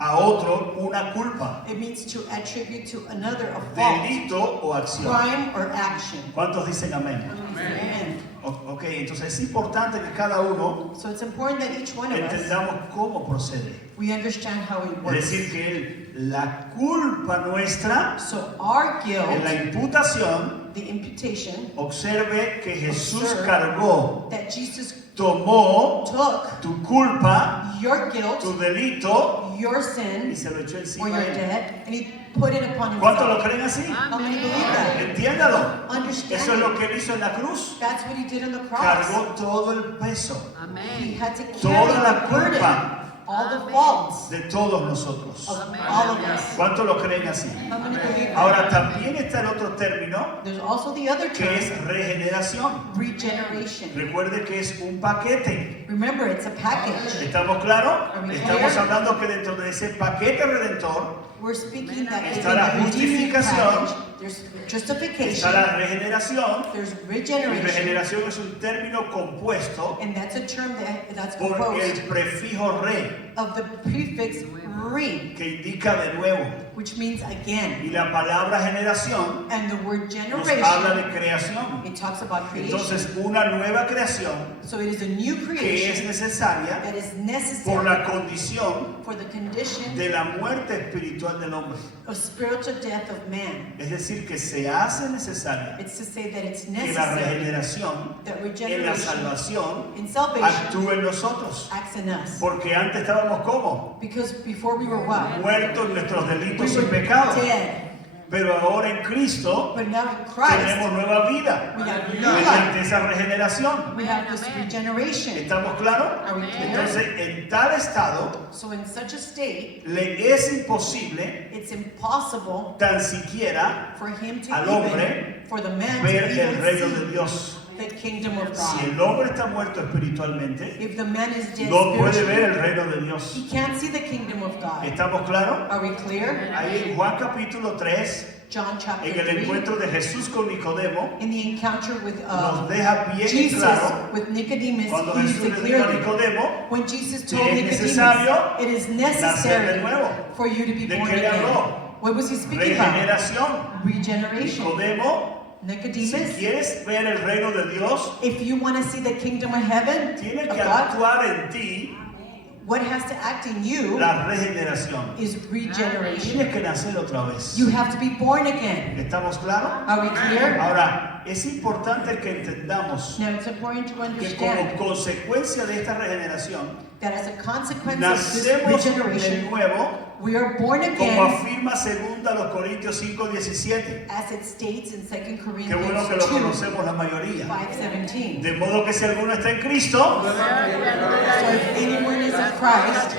a otro una culpa, It means to attribute to another a fault, delito o acción. crime or action. ¿Cuántos dicen amén? Amen. Ok, entonces es importante que cada uno So it's important that each one of us, entendamos cómo procede. we understand how it Es works. decir, que la culpa nuestra So our en la guilt, imputación, the imputation, observe que Jesús Observe. cargó, that Jesus tomó took tu culpa, your guilt, tu delito your y sin, se lo echó or encima your a él. debt, and He put it upon ¿Cuántos lo Himself. creen así? How many believe that? Entiéndalo. Understand Eso es it. lo que él hizo en la cruz. That's what He did on the cross. Cargó todo el peso He had to carry Toda la the burden, culpa. all the faults de todos nosotros. of all of us. ¿Cuántos lo creen así? How many believe that? Ahora también está el otro término There's also the other que es term, regeneración. regeneration. Recuerde que es un paquete. Remember, it's a package. ¿Estamos claros? Are we Estamos clear? hablando que dentro de ese paquete redentor We're speaking that Está la within the redeeming justificación. package, there's está justification, la regeneración. there's Y regeneration, regeneración es un término compuesto and that's a term that's por el composed prefijo re, of the prefix re, que indica de nuevo. which means again. Y la palabra generación And the word nos habla de generation, creación. it talks about creation. Entonces, una nueva creación So it is a new que es creation necesaria that is por necessary la condición for the condition de la muerte espiritual del hombre. of spiritual death of man. Es decir, que se hace necesaria It's to say that it's que la necessary regeneración that en la regeneration salvación in salvation actúe en nosotros. acts in us. Porque antes estábamos como Because before we were what? muertos en nuestros We delitos y were pecados. dead. Pero ahora en Cristo But now in Christ, tenemos nueva vida we have new mediante life. esa regeneración. We have this regeneration. ¿Estamos claros? Are we clear? Entonces, en tal estado, So in such a state, le es imposible it's impossible tan siquiera for him to al hombre for the man ver to el even reino de see Dios. the kingdom of Si God. el hombre está muerto espiritualmente, If the man is dead no puede ver el spiritually, reino de Dios. he can't see the kingdom of God. ¿Estamos claros? Are we clear? Ahí en Juan capítulo 3, John chapter en el 3, encuentro de Jesús con Nicodemo, in the encounter with nos deja bien Jesus claro with Nicodemus, cuando he Jesús used le to dijo a clearly, Nicodemo when Jesus que told es Nicodemus, necesario it is nacer de necessary nuevo. for you to be ¿De born qué le again. habló? What was he speaking about? Regeneración. Regeneration. Nicodemo, si Nicodemus, quieres ver el reino de Dios, if you want to see the kingdom of heaven, tiene of que God, actuar en ti what has to act in you la regeneración. is regeneration. Tienes que nacer otra vez. You have to be born again. ¿Estamos claros? Are we clear? Ahora, es importante que entendamos Now it's important to que como understand consecuencia de esta regeneración, that as a consequence of this nacemos de regeneration, nuevo, we are born como again, afirma 2 Corintios 5:17. as it states in 2 Qué Corinthians bueno que lo 2, conocemos la mayoría. 5:17. De modo que si alguno está en Cristo, So if anyone is in Christ,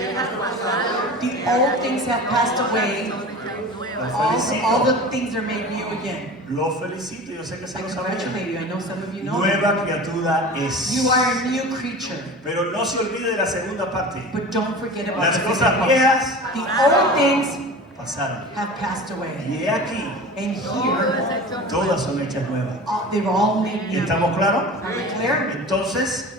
the old things have passed away, all the things are made new again. lo felicito, yo sé que se I lo saben. congratulate you. I know some of you know. Nueva criatura es. You are a new creature, Pero no se olvide de la segunda parte. but don't forget about Las the cosas second part. viejas The old things pasaron. have passed away. Y he aquí, And here, todas son hechas nuevas. they were all made new. ¿Estamos claros? Are we clear? Entonces,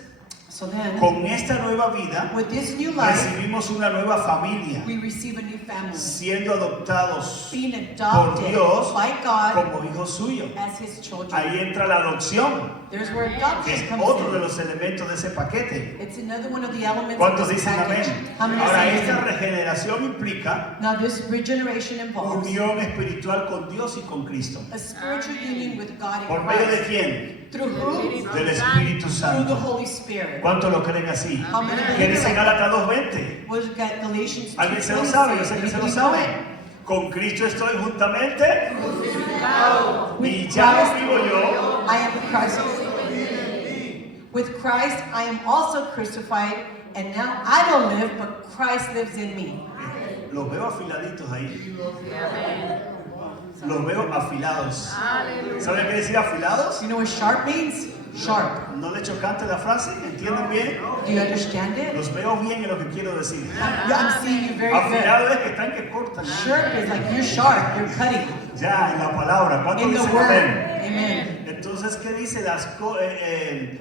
So then, con esta nueva vida, with this new life, recibimos una nueva familia, we receive a new family, siendo adoptados being por adopted Dios by God como hijos suyos. as His children. Ahí entra la adopción, There's where que adoption es comes otro de in. los elementos de ese paquete. It's another one of the elements of ¿Cuántos this dicen package. amén? How many Ahora, say esta amen? regeneración implica Now this regeneration involves unión espiritual con Dios y con Cristo. a spiritual union with God ¿Por and medio de Christ. quién? Through who? Del Espíritu Through the Santo. Holy Spirit. ¿Cuántos lo creen así? How many ¿Qué believe dice it? Gálatas 2:20? We've got Galatians ¿Alguien se lo 2:20 sabe? Yo sé says, que se lo "Anybody know sabe. it?" Con Cristo estoy juntamente With y ya no Christ, vivo yo, I am Christ. With Christ, I am also crucified, and now I don't live, but Christ lives in me. los veo afiladitos ahí. Los veo afilados. ¿Saben qué decir afilados? You know what sharp means? Sharp. ¿No le chocante la frase? ¿Entienden bien? Do you understand it? Los veo bien en lo que quiero decir. Yeah, I'm seeing you very good. Afilado es que están que cortan. Sharp is like you're sharp, you're cutting. Ya, en la palabra. ¿Cuántos In the dicen word. amén? Amen. Entonces, ¿qué dice?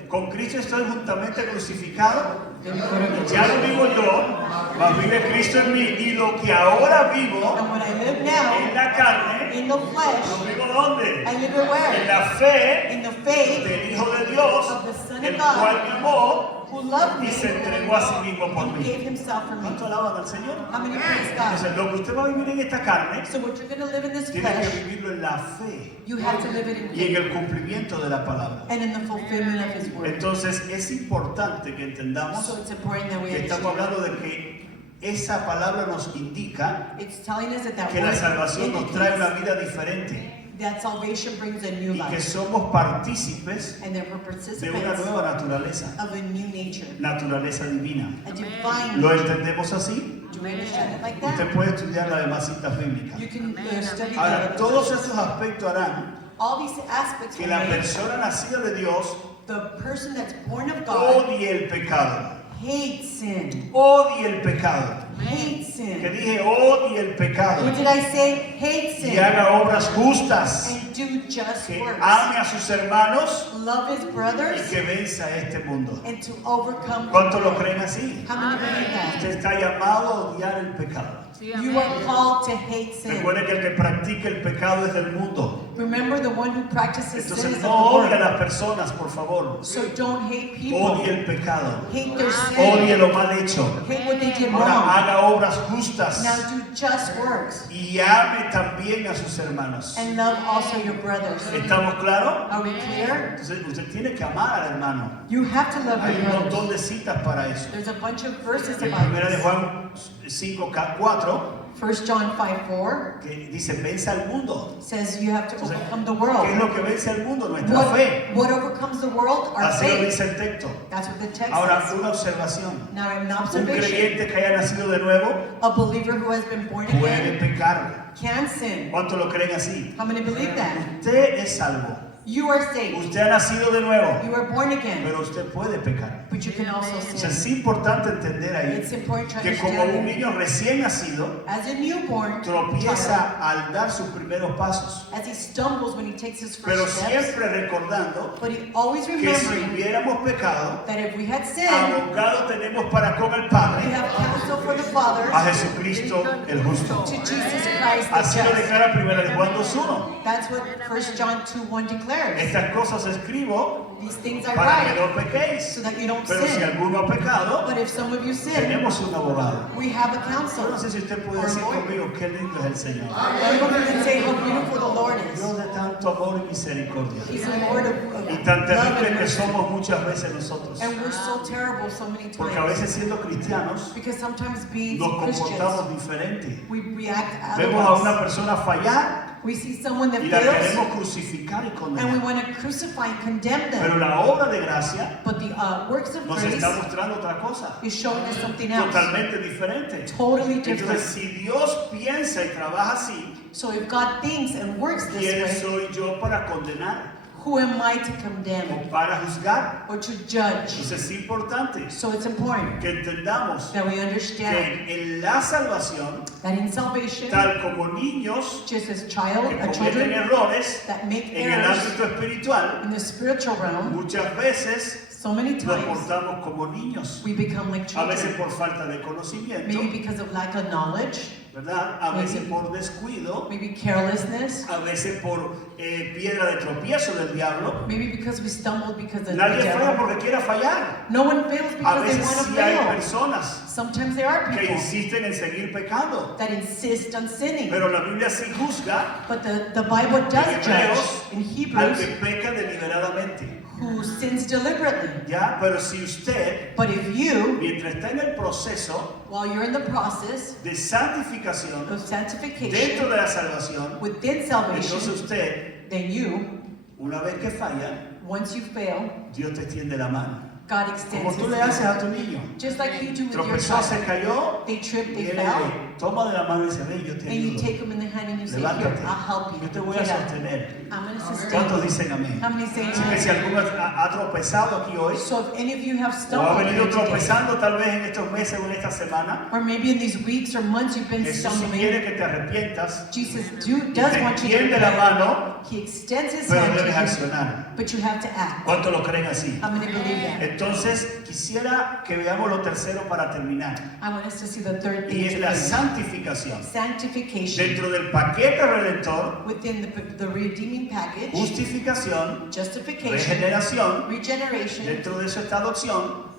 Con Cristo estoy juntamente crucificado. Then you go to Ya no vivo yo, mas vive Cristo en mí. Y lo que ahora vivo And when I live en now, la carne, in the ¿lo flesh, vivo dónde? I live it where? En la fe In the faith del Hijo de Dios, of the Son el of God, cual me amó who loved y me se entregó a sí mismo por and mí. gave himself for me. ¿Cuánto alaban al Señor? How many praise God? Entonces, lo que usted va a vivir en esta carne, So what you're going to live in this tiene que flesh, vivirlo en la fe you have to live it in y en faith el cumplimiento de la palabra. and in the fulfillment of His word. Entonces, es importante que entendamos So it's important that we que estamos understand. hablando de que esa palabra nos indica It's telling us that que la salvación nos trae una vida diferente that salvation brings a new y que life somos partícipes and that we're de una participants nueva naturaleza, of a new nature, naturaleza divina. a divine ¿Lo nature. entendemos así? Do we understand it like Usted that? puede estudiar las demás citas bíblicas. You can study Ahora, the, todos estos aspectos harán all these aspects que will la make persona nacida de Dios the person that's born of God odie el pecado. hate sin. Odie el pecado. Hate Que sin. dije odie el pecado. What did I say? Hate Y sin. haga obras justas. And do just Que works. ame a sus hermanos Love his y brothers que venza a este mundo. and to overcome. ¿Cuántos lo creen así? How many believe that? Usted está llamado a odiar el pecado. You are called to hate sin. Recuerde que el que practica el pecado es del mundo. Remember, the one who practices sin is Entonces of the no odie a Lord. las personas, por favor. So don't hate people. Odie el pecado. Hate their Odie sin. lo mal hecho. Hate what they did Ahora wrong. haga obras justas Now do just works y ame también a sus hermanos. and love also your brothers. ¿Estamos claros? Are we clear? Entonces usted tiene que amar al hermano. You have to love Hay your un brothers. montón de citas para eso. There's a bunch of verses En about 1 de this. Juan 5:4 1 John 5:4 que dice vence al mundo. says you have to Entonces, overcome the ¿qué es world. lo que vence al mundo? Nuestra fe. What overcomes the world? Our Así lo faith. dice el texto. That's what the text Ahora, says. una observación. Now, an Un observation. creyente que haya nacido de nuevo A believer who has been born puede again pecar. can sin. ¿Cuántos lo creen así? How many believe that? Usted es salvo. You are saved. Usted ha nacido de nuevo, You are born again. pero usted puede pecar. But you can also O sea, sin. es importante entender ahí It's important to que como un understand niño recién nacido as a newborn tropieza al dar sus primeros pasos, as he stumbles when he takes his pero first steps, siempre recordando but he always que si remembering hubiéramos pecado, that if we had sinned, abogado tenemos para con el we Padre have counsel for the Father a Jesucristo el justo. to Jesus Christ the Así lo just. declara 1 de Juan 2:1. That's what 1 John 2:1 declares. Estas cosas escribo These things are para que right no pequéis. so that you don't Pero si sin. alguno ha pecado, But if some of you sin, tenemos un abogado. we have a Yo counsel. no sé si usted puede decir conmigo qué lindo es el Señor. Everyone can say how beautiful the Lord is. Dios de tanto amor y misericordia. He's a Lord of Y tan love terrible and que mercy. somos muchas veces nosotros. And we're so terrible so many Porque a times. veces siendo cristianos Because sometimes being nos comportamos Christians, diferente. we react Vemos a una otherwise. persona fallar We see someone that y la fails, queremos crucificar y and we condenar. want to crucify and condemn Pero them. la obra de gracia But the works of nos grace está mostrando otra cosa, is showing us something else. totalmente diferente. Totally Entonces, different. si Dios piensa y trabaja así, So if God thinks and works this ¿quién way, soy yo para condenar? Who am I to condemn o para juzgar. or to judge? Entonces es importante So it's important que entendamos that we understand que en la salvación, that in salvation, tal como niños just as que children cometen errores that make en el errors ámbito espiritual, in the spiritual realm, muchas veces so many nos times portamos como niños. we become like A veces children. por falta de conocimiento, Maybe because of lack of knowledge, ¿verdad? A veces por descuido, maybe carelessness, a veces por piedra de tropiezo del diablo. maybe because we stumbled because of the Nadie falla devil. porque quiera fallar. No one fails A because they veces want to sí hay fail. personas Sometimes there are que people insisten en seguir pecando, that insist on sinning. pero la Biblia sí juzga But the Bible does en judge Hebreos in al Hebrews que peca deliberadamente. who sins deliberately. ¿Ya? Pero si usted, But if you, mientras está en el proceso while you're in the process de santificación of sanctification dentro de la salvación, within entonces salvation, usted, then you, una vez que falla, once you fail, Dios te extiende la mano. God Como extends tú His le haces a hand. tu niño. Just like you do with your Tropezó, se child. cayó, They tripped, y they él fell, le toma de la mano y dice, ven, yo te and you ayudo. take them in the hand and you say, here, Levántate. I'll help you. Yo te voy a Get up. sostener. I'm going to sustain ¿Cuántos you. dicen amén? How many say Así que si amen? alguno ha tropezado aquí hoy, So if any of you have o ha stumbled venido here today, tropezando tal vez en estos meses o en esta semana, or maybe in these weeks or months you've been Jesús stumbling, quiere que te arrepientas, Jesus y does te want you to extiende la repent. mano, He extends His pero hand debes to you, accionar. but you have to act. ¿Cuántos lo creen así? How many believe that? Entonces, quisiera que veamos lo tercero para terminar, I want us to see the third y thing. es to la finish. santificación. Sanctification. Dentro del paquete redentor, Within the redeeming package, justificación, justification, regeneración, regeneration, dentro de eso está adopción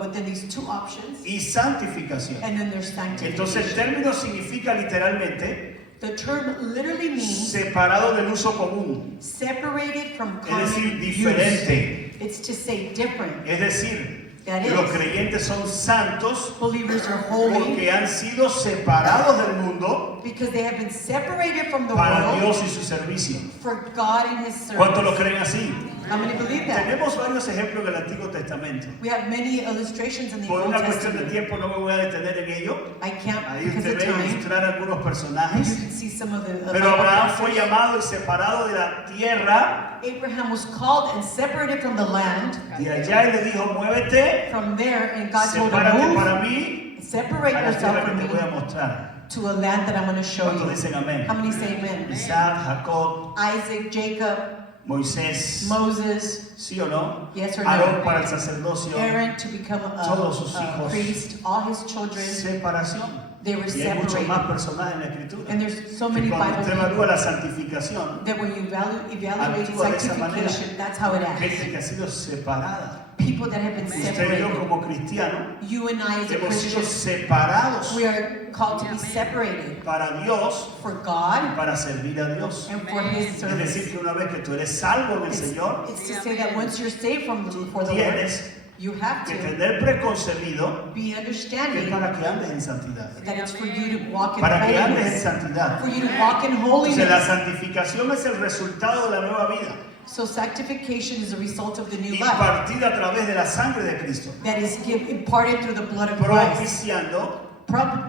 within these two options, y santificación. and then there's Entonces el sanctification. término significa literalmente The term literally means separado del uso común, separated from es common decir, use. diferente. It's to say different. Es decir, That los is, creyentes son santos believers are holy porque han sido separados del mundo because they have been separated from the para world Dios y su servicio. for God and His ¿Cuántos lo service. creen así? How many believe that? Tenemos varios ejemplos del Antiguo Testamento. We have many illustrations in the Por Old una cuestión de Testament. tiempo no me voy a detener en ello. I can't Ahí because usted of ve time. ilustrar algunos You personajes. can see some of the. Pero Abraham fue llamado y separado de la tierra Abraham was called and separated from the land. de allá y le dijo, muévete, From there, and God told him, sepárate move, para mí separate a la yourself tierra que from te voy a me mostrar. to a land that I'm going to show ¿Cuántos you. dicen amén? How many say amen? Isaac, Jacob, Isaac, Jacob, Moisés, Moses, ¿sí o no? yes or Aarón no? para el sacerdocio, Aaron to become Todos sus a hijos. priest, all his children, separación. they were Y hay muchos separated. más personajes en la Escritura. And there's so Que many cuando Bible usted people evalúa la santificación, that when you evaluate actúa de esa manera. sanctification, that's how it acts. Gente que ha sido separada. People that have been Usted y yo separated. como cristiano You and I as a hemos sido Christian, separados we are called to be separated para Dios for y God para servir a Dios. and for His Es service. decir, que una vez que tú eres salvo en el It's, Señor, it's to say that once you're saved from tú for the Lord, tienes you have que to tener preconcebido be que es understanding para que andes en santidad. that it's for you to walk in Para que andes en holiness. santidad. For you to walk in Entonces la holiness. santificación es el resultado de la nueva vida, So sanctification is a result of the new life impartida a través de la sangre de Cristo, that is imparted through the blood of Christ, propiciando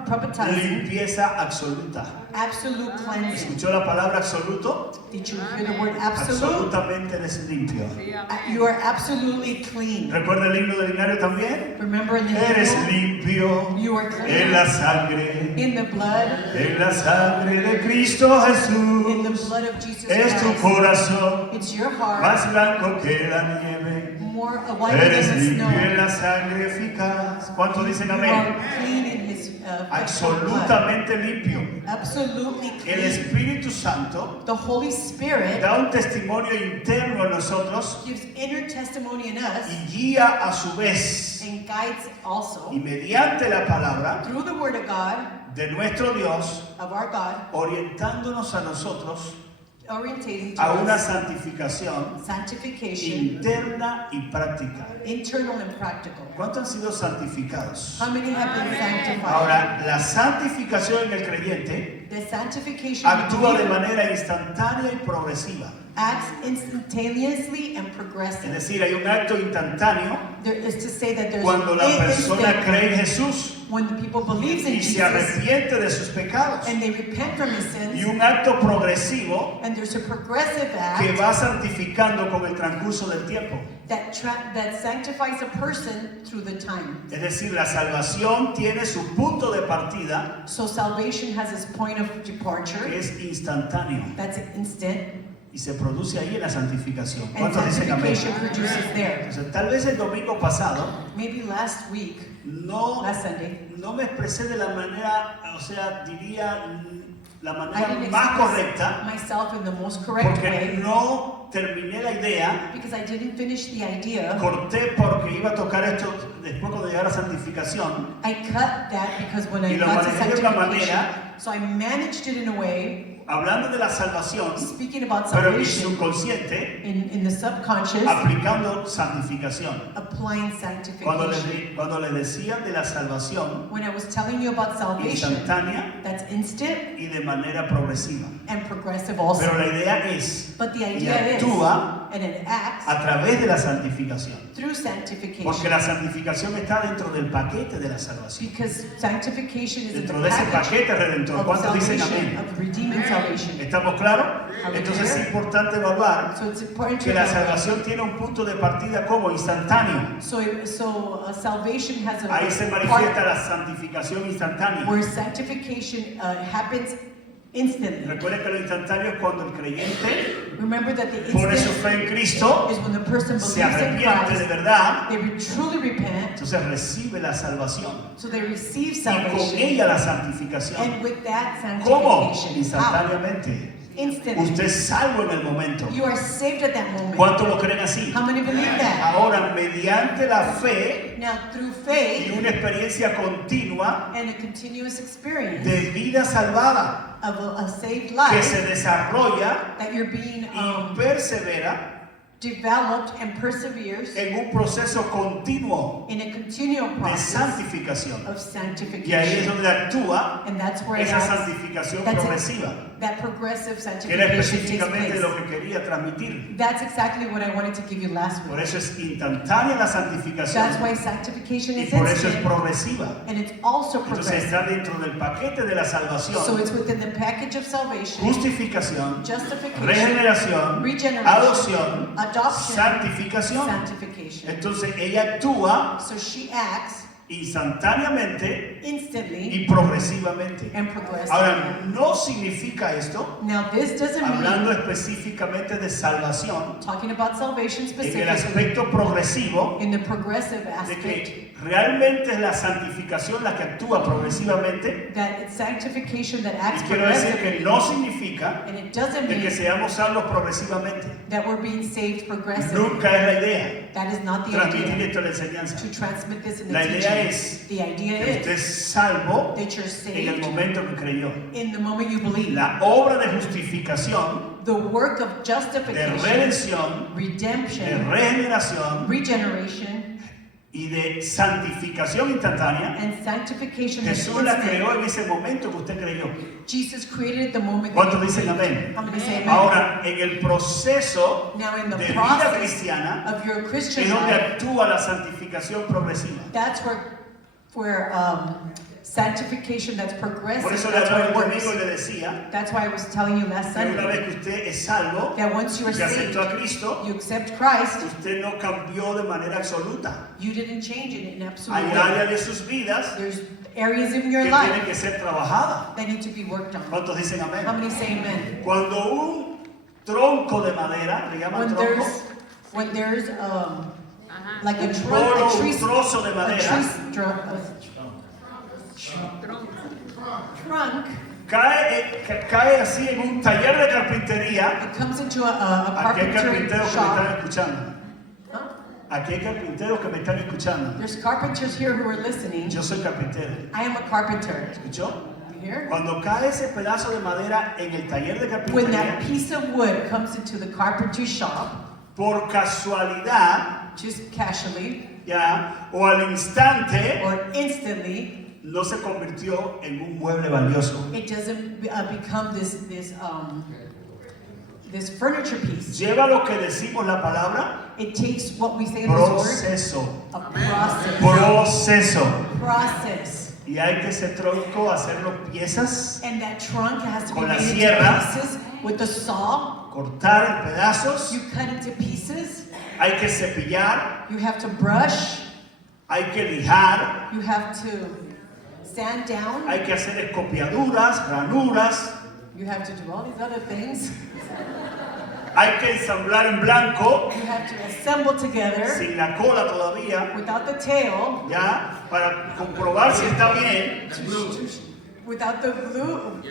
propitiating limpieza absoluta. absolute cleansing. ¿Escuchó la palabra absoluto? Did you hear the word absolute? Absolutamente eres limpio. You are absolutely clean. ¿Recuerda el himno del Linario también? Remember in the Eres hymn, limpio you are en clean la sangre, in the blood, en la sangre de Cristo in the Jesús. blood of Jesus Es tu Christ. corazón It's your heart, más blanco que la nieve. more whiter than Eres the limpio en snow. la sangre eficaz. ¿Cuántos dicen You amén? are clean in His blood. Absolutamente limpio. Absolutely El clean. Espíritu Santo The Holy Spirit da un testimonio interno a nosotros gives inner testimony in us y guía a su vez and guides also y mediante la palabra through the Word of God, de nuestro Dios, of our God, orientándonos a nosotros orientating to a una us santificación sanctification, interna y práctica. internal and practical. ¿Cuántos han sido santificados? How many have been sanctified? Ahora, la santificación en el creyente The sanctification actúa de believer manera instantánea y progresiva. acts instantaneously and Es progressive. decir, hay un acto instantáneo There is to say that there's cuando la an persona instant cree en Jesús when the people believes in y se Jesus arrepiente de sus pecados. and they repent from his Y sins, un acto progresivo and there's a progressive que act va santificando con el transcurso del tiempo. that sanctifies a person through the time. Es decir, la salvación tiene su punto de partida, So salvation has its point of que departure, es instantáneo, that's instant, y se produce ahí en la santificación. and ¿Cuántos dicen amén? sanctification produces there. Entonces, tal vez el domingo pasado Maybe last week, last Sunday, no me expresé de la manera, o sea, diría la I manera didn't más express correcta, myself in the most correct porque way no terminé la idea. because I didn't finish the idea. Corté porque iba a tocar esto después cuando llegara a santificación. I cut that because when I Y lo got to manejé de una sanctification, manera- so I managed it in a way, Hablando de la salvación, speaking about pero en mi salvation, subconsciente, in the subconscious, aplicando santificación. applying Cuando sanctification. le decían de la salvación When I was telling you about salvation, instantánea that's instant y de manera progresiva. and progressive also. Pero la idea es But the y idea is, actúa and it acts a través de la santificación. through sanctification. Porque la santificación está dentro del paquete de la salvación. Because sanctification is in Dentro the de ese package paquete redentor. of ¿Cuántos dicen salvation, amén? of redeeming salvation. ¿Estamos claros? Entonces es importante evaluar So it's important to que la know. salvación tiene un punto de partida como instantáneo. So salvation has a Ahí se part manifiesta la santificación instantánea. where sanctification happens instantly. Recuerden que lo instantáneo es cuando el creyente Remember that the pone su instant fe en Cristo, is when the person se believes in arrepiente de Christ, verdad, they truly repent, entonces recibe la salvación so they receive y con salvation. ella la santificación. And with that ¿Cómo? sanctification, how? Instantáneamente. Instantly. Usted es salvo en el momento. You are saved at that moment. ¿Cuántos lo creen así? How many believe that? Ahora, mediante la fe Now, through y faith una experiencia continua and a continuous experience de vida salvada of a saved que life, se desarrolla that you're being y persevera developed and perseveres en un proceso continuo in a continual de process santificación. of Y ahí es sanctification. donde actúa And that's where esa that's, santificación that's it. progresiva, that progressive que era sanctification takes específicamente place. lo que quería transmitir. That's exactly what I wanted to give you last Por week. eso es instantánea la That's santificación why sanctification y is por eso es instant progresiva. and it's also Entonces progressive. está dentro del paquete de la So salvación, it's within the package of salvation, justificación, justification, regeneración, regeneration, adopción, adoption, santificación. sanctification. Entonces ella actúa So she acts instantáneamente instantly y progresivamente. and progressively. Ahora, no significa esto, Now this doesn't hablando mean, específicamente de salvación, talking about salvation en el specifically, aspecto progresivo, in the progressive de aspect, que realmente es la santificación la que actúa progresivamente. that it's sanctification that Y acts quiero decir progressively, que no significa and it doesn't de que mean seamos salvos progresivamente. that we're being saved progressively. Nunca es la idea That is not the transmitir idea, esto en la enseñanza. to transmit this in the La idea teaching. es The idea que usted is es salvo that you're en el saved momento que creyó. in the moment you believe. La obra de justificación, The work of de justification, redención, de redemption, regeneración regeneration, y de santificación instantánea, and sanctification is Jesús la instant. creó en ese momento que usted creyó. Jesus created the moment that ¿Cuántos you dicen believed. amén? How many say amen? Ahora, en el proceso Now in the de vida process cristiana of your Christian es donde life, actúa la santificación progresiva. that's where sanctification that's progressive, Por eso le that's hablaba where el it domingo y works. le decía That's why I was telling you last que una Sunday vez que usted es salvo, that once you are que saved, aceptó a Cristo, you accept Christ, usted no cambió de manera absoluta. you didn't change it in absolute Hay way. áreas de sus vidas There's areas in que your tienen life que ser trabajadas. that need to be worked on. ¿Cuántos dicen How amén? many say amen? Cuando un tronco de madera, le llaman tronco, When there's like a un trunk, polo, a tree, un trozo de a madera, trunk, cae así en un taller de carpintería. it comes into a Aquí hay carpentry carpinteros que me están shop. escuchando. Huh? Aquí hay carpinteros que me están escuchando. There's carpenters here who are listening. Yo soy carpintero. I am a carpenter. ¿Escuchó? You hear? Cuando cae ese pedazo de madera en el taller de When carpintería, that piece of wood comes into the carpentry shop, por casualidad, just casually ya, o al instante, or instantly, no se convirtió en un mueble valioso. It doesn't become this furniture piece. Lleva lo que decimos la palabra, It takes what we say in this word, proceso, a process. proceso. Process. Y hay que ese tronco hacerlo piezas, And that trunk has to be Con la made into sierra. pieces with the saw. cortar en pedazos, You cut into pieces. hay que cepillar, You have to brush. hay que lijar, You have to sand down. hay que hacer escopiaduras, ranuras, You have to do all these other things. hay que ensamblar en blanco, You have to assemble together sin la cola todavía, without the tail, ya, para comprobar si está bien. without the glue,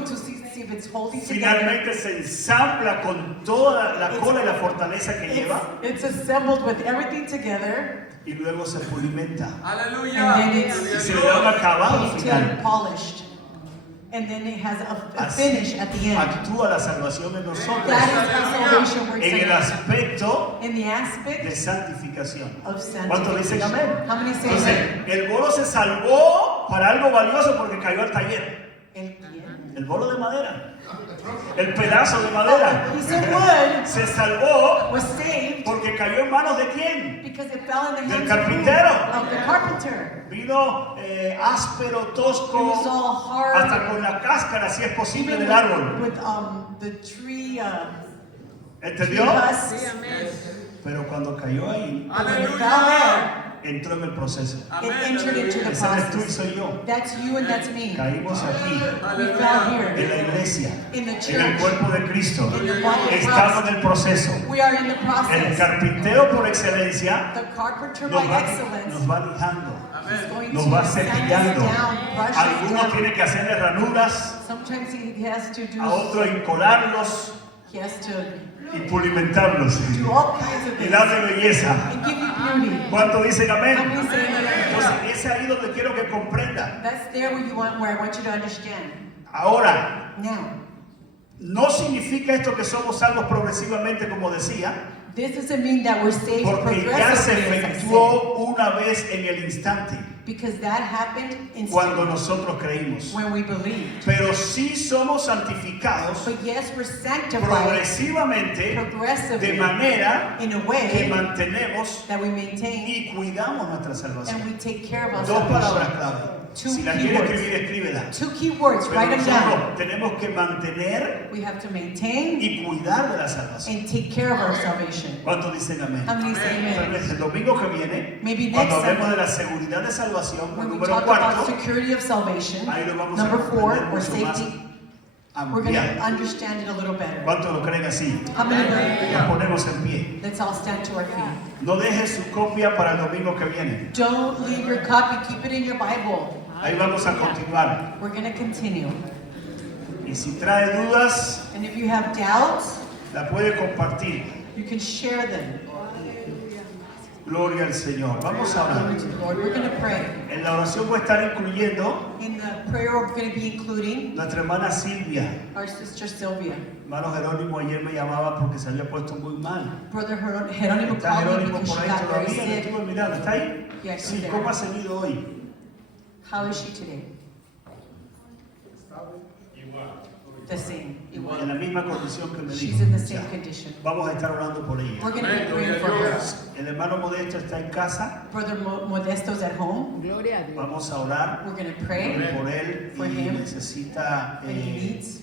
to see if it's holding together. Finalmente se ensambla con toda la cola y la fortaleza que lleva It's assembled with everything together, y luego se pulimenta and then y it's se le da un acabado painted final. and polished, and then it has a Así finish at the end. actúa la salvación en nosotros That is how salvation works en el aspecto in the de aspect santificación. of ¿Cuántos dicen sanctification. amén? How many say Entonces, amen? el bolo se salvó para algo valioso porque cayó al taller. El bolo de madera, el pedazo de madera, A piece of wood se salvó was saved porque cayó en manos de quién? because it fell in the Del hands of who? carpintero. Of the carpenter. Vino áspero, It tosco, was all hard. hasta con la cáscara, si es posible, Even del árbol. with the tree, ¿Entendió? husks. Pero cuando cayó ahí, But when it fell there, entró en el proceso. it entered into the Ese eres tú y process. soy yo. That's you and that's me. Caímos aquí, We fell en here la iglesia, in the en el church. cuerpo de Cristo. In the body of Estamos Christ. en el proceso. We are in the El process. carpintero por excelencia The carpenter nos by va, excellence nos va lijando, is going nos to va sand us cepillando. down, brush us Algunos down. tienen que hacerle ranuras, Sometimes he has to a otros do, encolarlos he has to y pulimentarlos do all kinds of y things darle belleza. and give you beauty. ¿Cuántos dicen How amén? many say amen? Entonces, es ahí donde quiero que comprenda. That's there where I want you to understand. Ahora, Now, no significa esto que somos salvos progresivamente, como decía, this doesn't mean that we're saved porque ya se progressively, as I said, efectuó una vez en el instante, because that happened cuando instantly nosotros creímos. when we believed. Pero sí somos santificados But yes, we're sanctified progresivamente, de progressively manera in a que way mantenemos that we maintain y cuidamos nuestra salvación. and we take care of our Dos palabras salvation. clave. Two Si la key quiere words. escribir, escríbela. Two key words, Pero write them down. nosotros tenemos que mantener We have to maintain y cuidar de la salvación. and take care of our salvation. ¿Cuántos dicen amén? How many say Tal amen? vez el domingo que viene, Maybe cuando next hablemos Sunday, de la seguridad de salvación, when we número talk about cuarto, security of salvation, ahí lo vamos a number 4, comprender or mucho más safety, we're going to ampliado. understand it a little better. ¿Cuántos lo creen así? How many believe? Nos ponemos en pie. Let's all stand to our feet. No deje su copia para el domingo que viene. Don't leave your copy, keep it in your Bible. Ahí vamos a continuar. We're going to continue. Y si trae dudas, And if you have doubts, la puede compartir. you can share them. Gloria al Señor. Vamos a Glory orar. to the Lord. We're going to pray. En la oración voy a estar incluyendo In the prayer, we're going to be including nuestra hermana Silvia. our sister Sylvia. Hermano Jerónimo ayer me llamaba porque se había puesto muy mal. Brother Jerónimo ¿Está called me Jerónimo because por she ahí got very todavía? ¿Le sick. estuve mirando? ¿Está ahí? Yeah, she's Sí, there. ¿cómo ha seguido hoy? How is she today? The same. En la misma condición que me She's dijo. in the same Ya. condition. Vamos a estar orando por ella. We're going to be praying for her. El hermano Modesto está en casa. Brother Modesto's at home. Vamos a orar We're going to pray por él for y him. necesita. What he needs.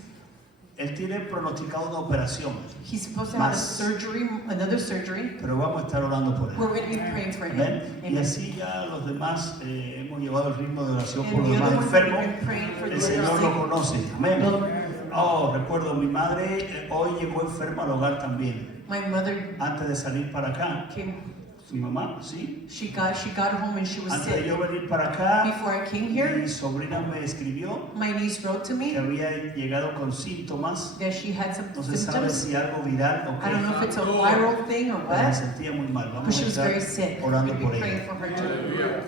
Él tiene pronosticado una operación, He's supposed to have a Más. surgery, another surgery. pero vamos a estar orando por él. We're going to be praying for him. ¿Ven? Y Amen. así ya los demás hemos llevado el ritmo de oración por And los the demás other ones we've enfermos. been praying for El those Señor lo sick. conoce. Amén. Oh, recuerdo, mi madre hoy llegó enferma al hogar también. My mother Antes de salir para acá, came, mi mamá, sí. she got home and she was Antes de sick. yo venir para acá, Before I came here, mi sobrina me escribió my niece wrote to que me había llegado con síntomas. that she had some No se sabe symptoms. si algo viral o I don't know if qué. it's a viral thing or Pero me what, sentía muy mal. but Vamos she a was estar very sick. orando We'll por be praying ella. for her too.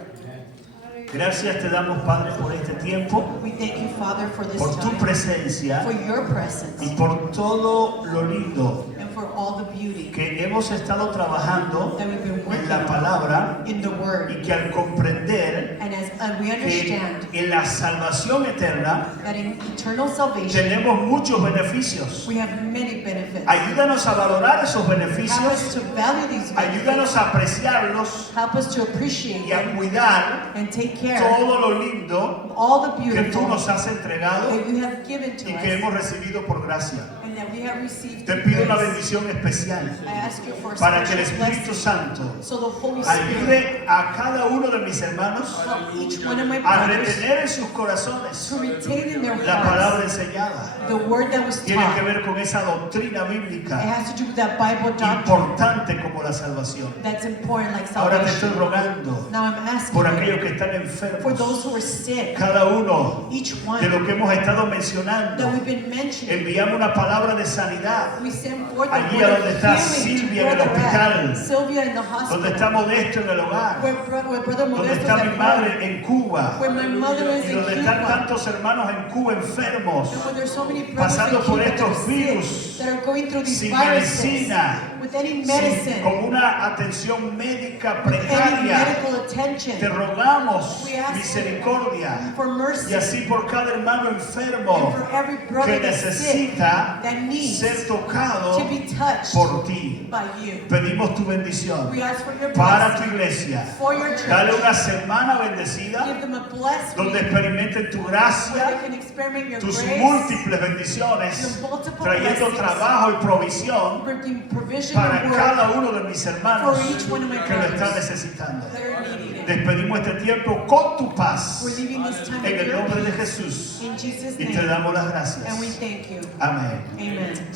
Gracias te damos, Padre, por este tiempo, We thank you, Father, for this por tu time, presencia for your presence, y por todo lo lindo and for all the beauty que hemos estado trabajando that we've been en working la palabra in the Word. y que al comprender And as we que understand en la salvación eterna that in eternal salvation, tenemos muchos beneficios. we have many benefits. Ayúdanos a valorar esos Help us beneficios, to value these ayúdanos benefits. a apreciarlos Help us to appreciate y a them cuidar and take care todo lo lindo of all the que tú beautiful nos has entregado that you have given to y que us hemos recibido por gracia. and that we have received Te through pido una grace. bendición especial I ask you for a para que el special Espíritu blessing Santo so the Holy Spirit ayude a cada uno de mis hermanos help each one of my a brothers retener en sus corazones to retain in their la palabra hearts enseñada. the word that was Tiene que taught. ver con esa doctrina It bíblica has to do with that Bible doctrine importante como la salvación. that's important, like Ahora te estoy salvation. rogando Now I'm asking por you, aquellos que están for enfermos, those who are sick, cada uno each de one lo que hemos estado that mencionando, we've been mentioning, enviamos una palabra de sanidad. we send forth the Allí word donde of está healing to Silvia en el where they're hospital, at. Sylvia in the donde hospital, está Modesto en el hogar, where Brother donde Modesto is está mi at madre home, en Cuba, where my mother is y in donde están Cuba, tantos hermanos en Cuba enfermos, and where there's so many brothers in pasando por Cuba that are estos sick, virus, that are going through these sin viruses, medicina, with any sin- medicine, con una atención médica with any precaria. medical Te attention, rogamos we ask misericordia for mercy, y así por cada hermano and enfermo for every brother que that's sick, necesita that needs ser tocado to be touched por ti. by you. Pedimos tu bendición We ask for your para blessing tu iglesia. for your Dale church. una semana bendecida Give them a blessed donde week experimenten tu where gracia, they can experiment your tus grace, múltiples bendiciones, your multiple trayendo blessings, trabajo y provisión bringing provision para and work cada uno de mis hermanos for each one of my que lo están brothers necesitando. that are needing it. Despedimos este tiempo con tu paz We're leaving this time en with el your nombre de peace. Jesús In Jesus' y te name. damos las And we gracias. thank you. Amén. Amen.